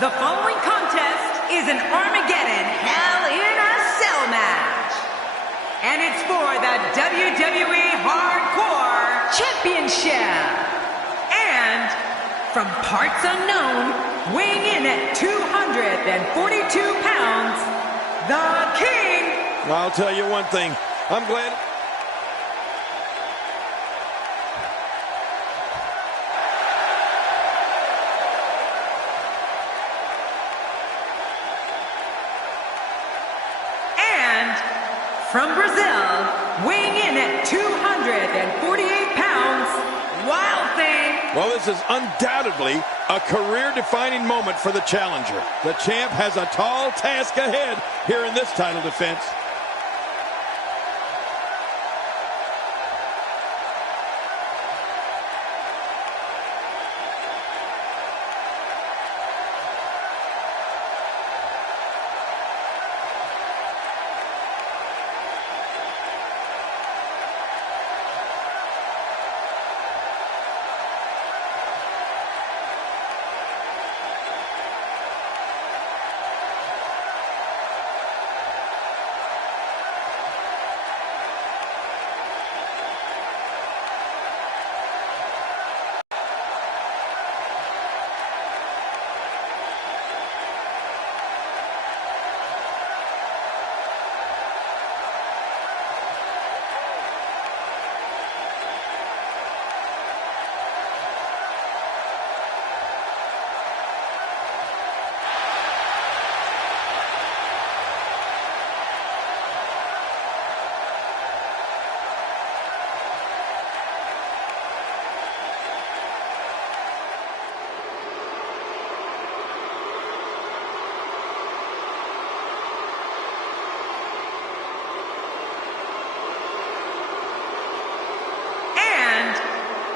The following contest is an Armageddon Hell in a Cell match. And it's for the WWE Hardcore Championship. And from parts unknown, weighing in at 242 pounds, the King. I'll tell you one thing. I'm glad. From Brazil, weighing in at 248 pounds, Wild Thing. Well, this is undoubtedly a career-defining moment for the challenger. The champ has a tall task ahead here in this title defense.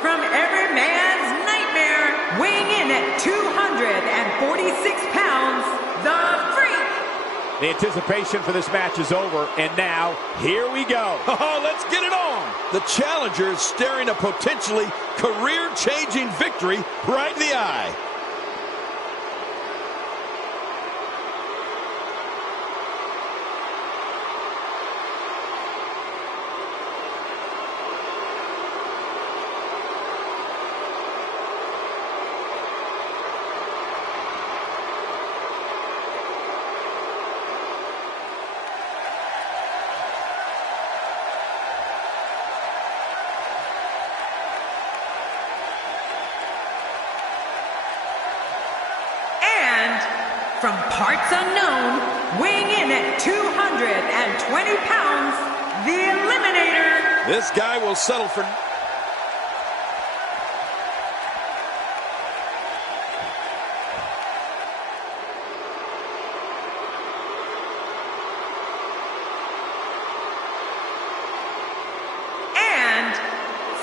From every man's nightmare, weighing in at 246 pounds, the Freak. The anticipation for this match is over, and now, here we go. Oh, let's get it on. The challenger is staring a potentially career-changing victory right in the eye. parts unknown, weighing in at 220 pounds, the Eliminator. This guy will settle for...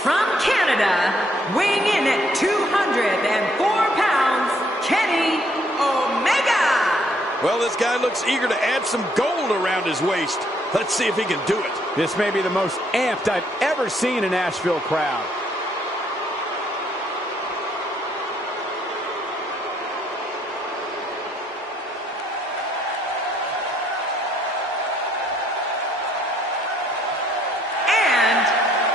From Canada, weighing in at 204 pounds, Kenny Omega. Well, this guy looks eager to add some gold around his waist. Let's see if he can do it. This may be the most amped I've ever seen a Nashville crowd.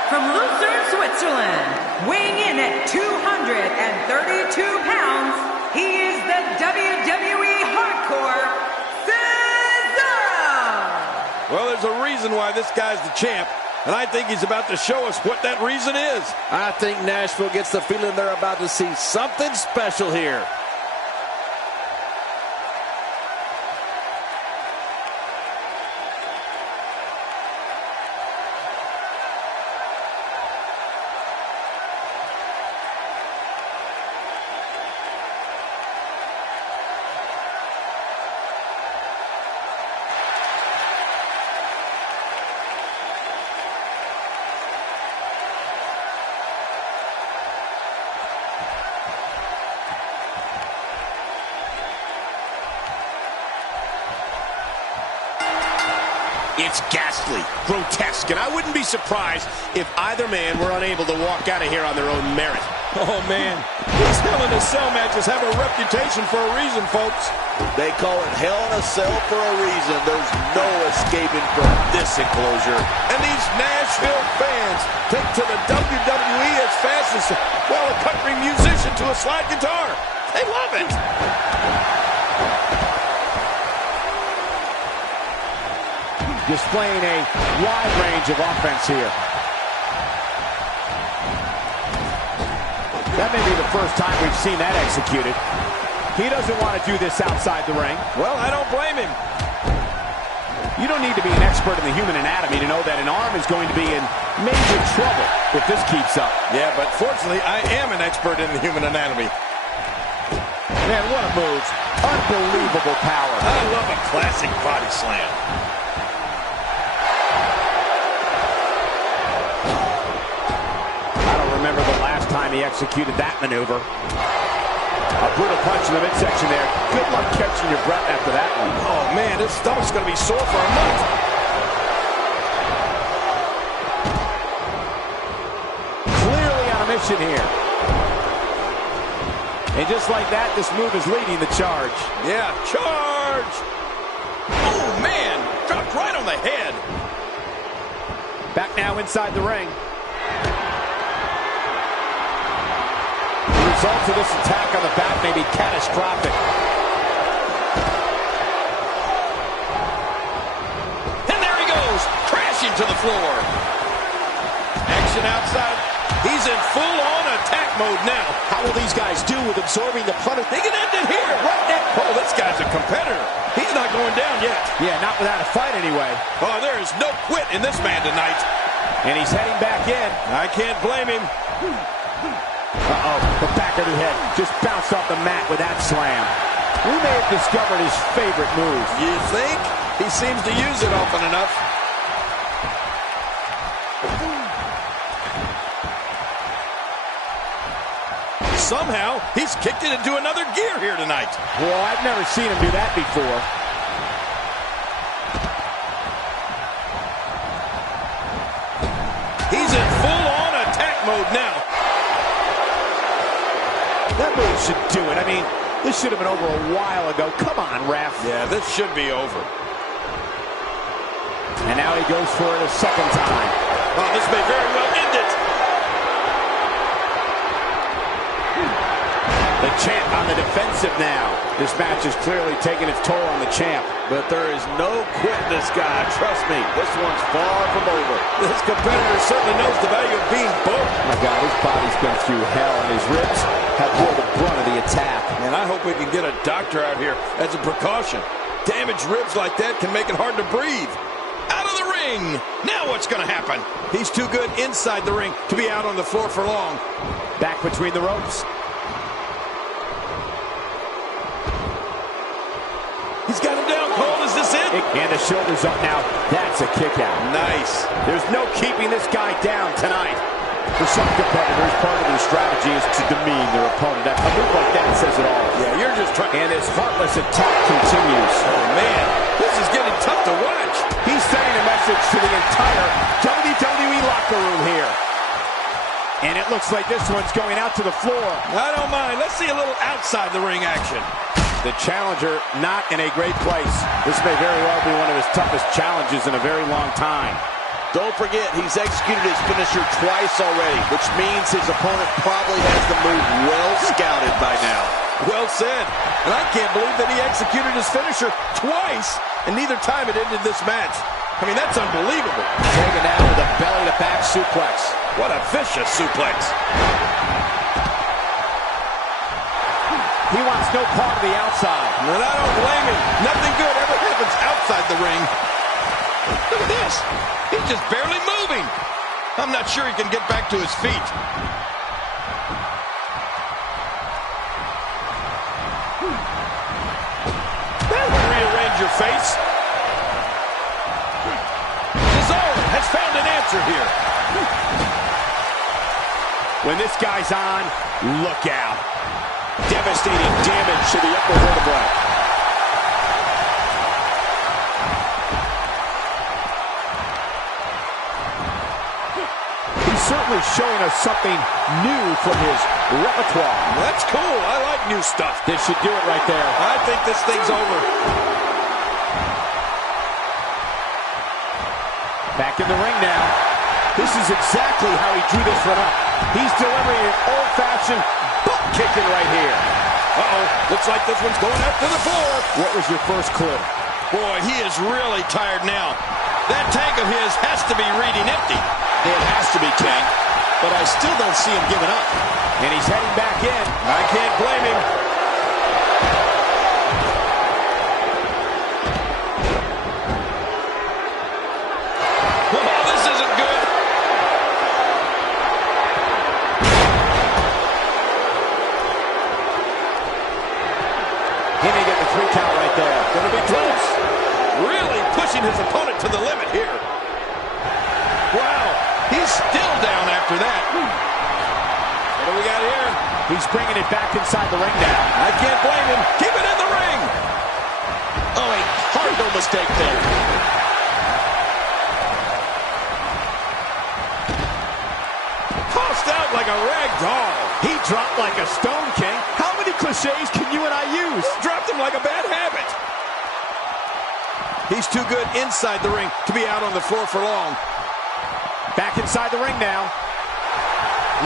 From Lucerne, Switzerland, weighing in at 232 pounds, he is the WWE Hardcore Cesaro! Well, there's a reason why this guy's the champ, and I think he's about to show us what that reason is. I think Nashville gets the feeling they're about to see something special here. It's ghastly, grotesque, and I wouldn't be surprised if either man were unable to walk out of here on their own merit. Oh, man. These Hell in a Cell matches have a reputation for a reason, folks. They call it Hell in a Cell for a reason. There's no escaping from this enclosure. And these Nashville fans take to the WWE as fast as, well, a country musician to a slide guitar. They love it. Displaying a wide range of offense here. That may be the first time we've seen that executed. He doesn't want to do this outside the ring. Well, I don't blame him. You don't need to be an expert in the human anatomy to know that an arm is going to be in major trouble if this keeps up. Yeah, but fortunately, I am an expert in the human anatomy. Man, what a move. Unbelievable power. I love a classic body slam. Remember the last time he executed that maneuver. A brutal punch in the midsection there. Good luck catching your breath after that one. Oh, man, his stomach's going to be sore for a month. Clearly on a mission here. And just like that, this move is leading the charge. Yeah, charge! Oh, man, dropped right on the head. Back now inside the ring. The result of this attack on the back may be catastrophic. And there he goes, crashing to the floor. Action outside. He's in full-on attack mode now. How will these guys do with absorbing the punishment? He can end it here. Right now. Oh, this guy's a competitor. He's not going down yet. Yeah, not without a fight anyway. Oh, there is no quit in this man tonight. And he's heading back in. I can't blame him. Uh-oh, the back of the head just bounced off the mat with that slam. We may have discovered his favorite move. You think? He seems to use it often enough. Somehow, he's kicked it into another gear here tonight. Well, I've never seen him do that before. He's in full-on attack mode now. That move should do it. I mean, this should have been over a while ago. Come on, ref. Yeah, this should be over. And now he goes for it a second time. Oh, this may very well end it. The champ on the defensive now. This match is clearly taking its toll on the champ. But there is no quitting this guy. Trust me, this one's far from over. This competitor certainly knows the value of being booked. Oh my God, his body's been through hell, and his ribs have bore the brunt of the attack. And I hope we can get a doctor out here as a precaution. Damaged ribs like that can make it hard to breathe. Out of the ring. Now what's going to happen? He's too good inside the ring to be out on the floor for long. Back between the ropes. He's got him down cold. Is this it? And the shoulders up now. That's a kick out. Nice. There's no keeping this guy down tonight. For some competitors, part of their strategy is to demean their opponent. A move like that says it all. Yeah, you're just trying. And his heartless attack continues. Oh, man. This is getting tough to watch. He's sending a message to the entire WWE locker room here. And it looks like this one's going out to the floor. I don't mind. Let's see a little outside the ring action. The challenger not in a great place. This may very well be one of his toughest challenges in a very long time. Don't forget, he's executed his finisher twice already, which means his opponent probably has the move well scouted by now. Well said. And I can't believe that he executed his finisher twice, and neither time it ended this match. I mean, that's unbelievable. Taken down with a belly-to-back suplex. What a vicious suplex. He wants no part of the outside. And I don't blame him. Nothing good ever happens outside the ring. Look at this. He's just barely moving. I'm not sure he can get back to his feet. That will rearrange your face. Cesaro has found an answer here. When this guy's on, look out. Devastating damage to the upper vertebrae. He's certainly showing us something new from his repertoire. That's cool. I like new stuff. This should do it right there. I think this thing's over. Back in the ring now. This is exactly how he drew this one up. He's delivering an old-fashioned butt kicking right here. Uh-oh. Looks like this one's going up to the floor. What was your first clue? Boy, he is really tired now. That tank of his has to be reading empty. It has to be, King, but I still don't see him giving up. And he's heading back in. I can't blame him. Oh, this isn't good. He may get the 3 count right there. Gonna be close. Really pushing his opponent to the limit here. Wow, he's still down after that. What do we got here? He's bringing it back inside the ring now. I can't blame him. Keep it in the ring. Oh, a horrible mistake there. Tossed out like a rag doll. He dropped like a stone, King. How many cliches can you and I use? Dropped him like a bad habit. He's too good inside the ring to be out on the floor for long. Back inside the ring now.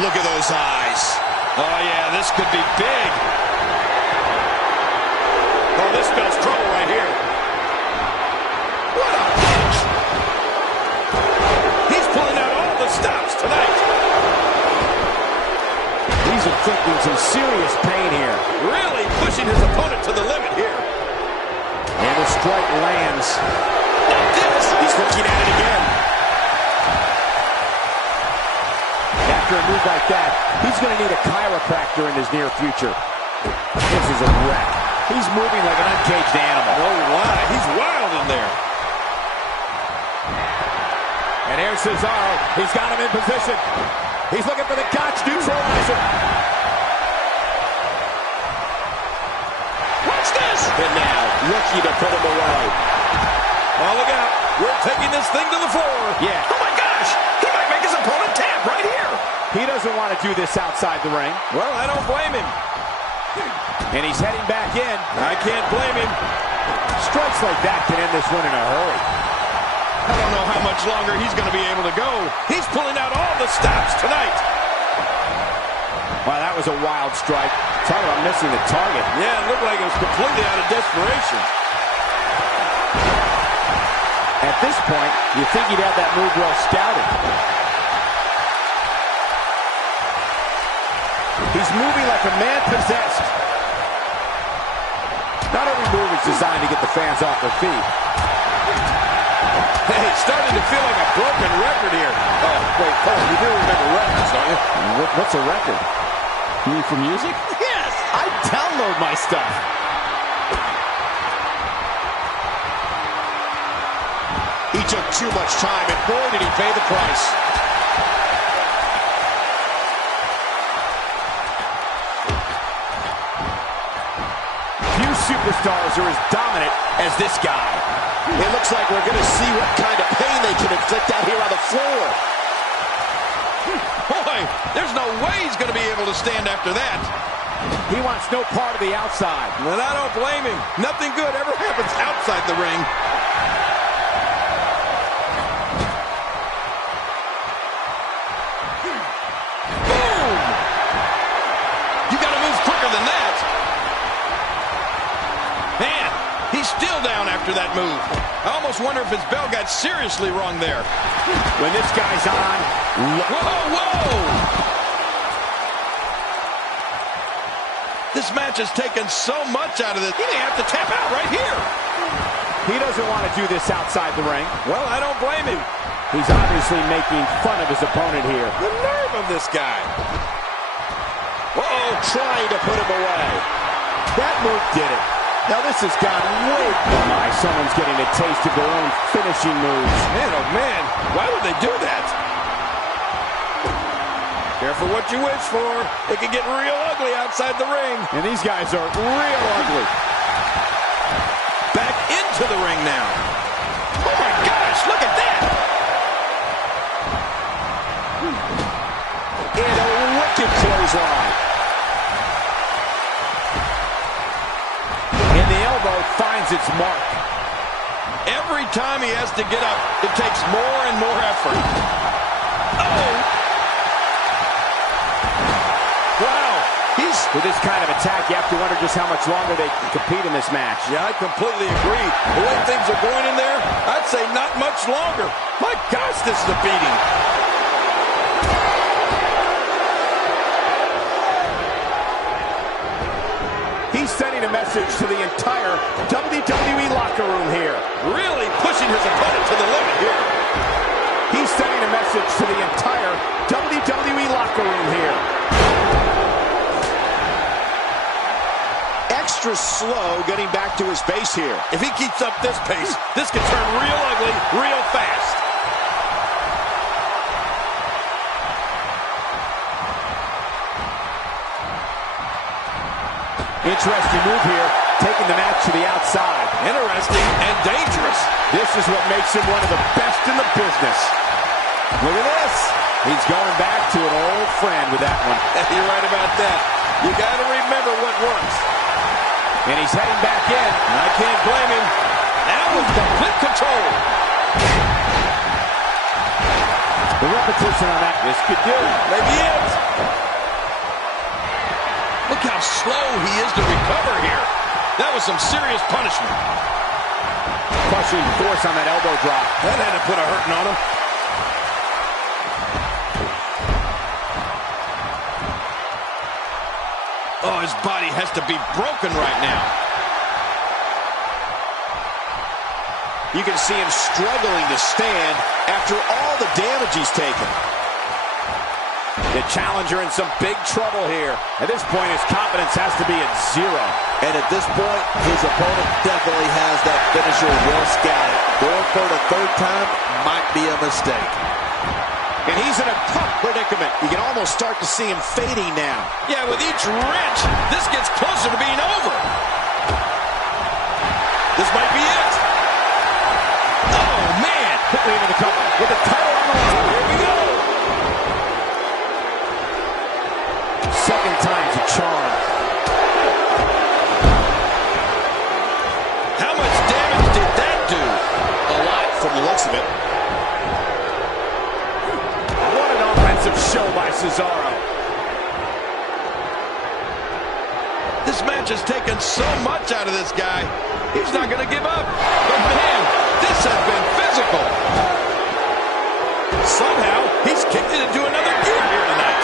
Look at those eyes. Oh, yeah, this could be big. Oh, this spells trouble right here. What a punch! He's pulling out all the stops tonight. He's inflicting some serious pain here. Really pushing his opponent to the limit here. And the strike lands. This, He's looking at it again. After a move like that, he's going to need a chiropractor in his near future. This is a wreck. He's moving like an uncaged animal. oh, wow, he's wild in there. And here's Cesaro. He's got him in position. He's looking for the Gotch neutralizer. Watch this. And now, looking to put him away. Oh, look out. We're taking this thing to the floor. Yeah. Oh, my gosh. He might make his opponent tap right here. He doesn't want to do this outside the ring. Well, I don't blame him. And he's heading back in. I can't blame him. Strikes like that can end this one in a hurry. I don't know how much longer he's going to be able to go. He's pulling out all the stops tonight. Wow, that was a wild strike. Talk about missing the target. Yeah, it looked like it was completely out of desperation. At this point, you think he'd have that move well scouted. He's moving like a man possessed. Not only move is designed to get the fans off their feet. Hey, it's starting to feel like a broken record here. Oh, wait, Cole, you do remember records, don't you? What's a record? You mean for music? Yes! I download my stuff. He took too much time, and boy, did he pay the price. Few superstars are as dominant as this guy. It looks like we're going to see what kind of pain they can inflict out here on the floor. Boy, there's no way he's going to be able to stand after that. He wants no part of the outside. And I don't blame him. Nothing good ever happens outside the ring. Boom! You got to move quicker than that. Man, he's still down after that move. I almost wonder if his bell got seriously wrong there. When this guy's on, Whoa, whoa! This match has taken so much out of this. He didn't have to tap out right here. he doesn't want to do this outside the ring. Well, I don't blame him. He's obviously making fun of his opponent here. The nerve of this guy. Uh-oh, trying to put him away. That move did it. Now this has gone way too high. Someone's getting a taste of their own finishing moves. Man, oh man, why would they do that? Careful what you wish for. It can get real ugly outside the ring. And these guys are real ugly. Back into the ring now. Oh my gosh, look at that! And a wicked clothesline. And the elbow finds its mark. Every time he has to get up, it takes more and more effort. Oh! Wow. With this kind of attack, you have to wonder just how much longer they can compete in this match. Yeah, I completely agree. The way things are going in there, I'd say not much longer. My gosh, this is a beating. He's sending a message to the entire WWE locker room here. Really pushing his opponent to the limit here. He's sending a message to the entire WWE locker room here. Extra slow getting back to his base here. If he keeps up this pace, this could turn real ugly real fast. Interesting move here, taking the match to the outside. Interesting and dangerous. This is what makes him one of the best in the business. Look at this. He's going back to an old friend with that one. You're right about that. You got to remember what works. And he's heading back in. I can't blame him. Now with complete control. The repetition on that, this could do it. Maybe it. Look how slow he is to recover here. That was some serious punishment. Crushing force on that elbow drop. That had to put a hurting on him. Oh, his body has to be broken right now. You can see him struggling to stand after all the damage he's taken. The challenger in some big trouble here. At this point, his confidence has to be at zero. And at this point, his opponent definitely has that finisher well scouted. Going for it a third time might be a mistake. And he's in a tough predicament. You can almost start to see him fading now. Yeah, with each wrench, this gets closer to being over. This might be it. Oh, man. Quickly into the cover with the title on the line. Here we go. Second time's a charm. How much damage did that do? A lot from the looks of it. What an offensive show by Cesaro. This match has taken so much out of this guy. He's not going to give up. But man, this has been physical. Somehow, he's kicked it into another gear here tonight.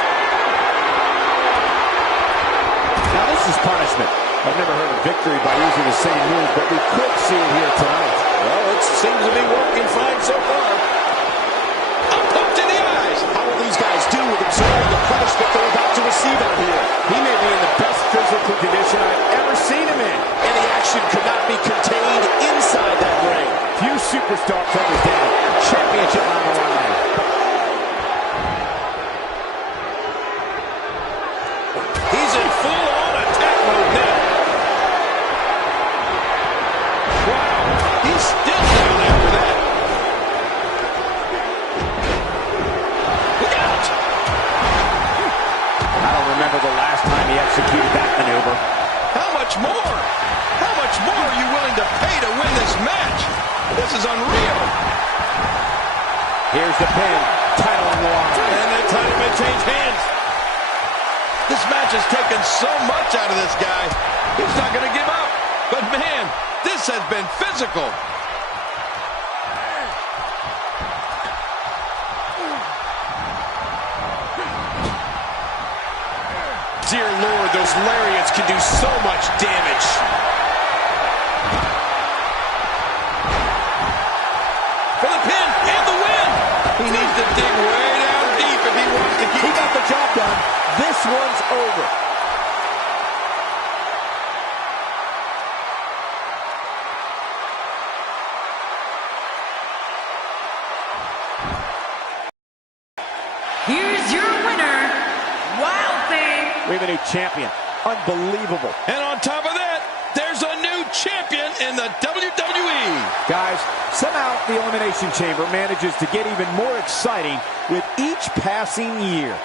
Now this is punishment. I've never heard of victory by using the same move, but we could see it here tonight. Well, it seems to be working fine so far. Up, up to the eyes. How will these guys do with absorbing the punishment they're about to receive out here? He may be in the best physical condition I've ever seen him in. And the action could not be contained inside that ring. Few superstars understand. Championship on the line. He's in full-on attack mode now. Wow, he's still down after that. Look out! I don't remember the last time he executed that maneuver. How much more? How much more are you willing to pay to win this match? This is unreal. Here's the pin. Title on the line. And that title may change hands. This match has taken so much out of this guy. He's not going to give up. But man, this has been physical. Dear Lord, those lariats can do so much damage. For the pin and the win. He needs to dig way down deep if he wants to keep. He got the job done. This one's over. Here's your winner, Wild Thing. We have a new champion. Unbelievable. And on top of that, there's a new champion in the WWE. Guys, somehow the Elimination Chamber manages to get even more exciting with each passing year.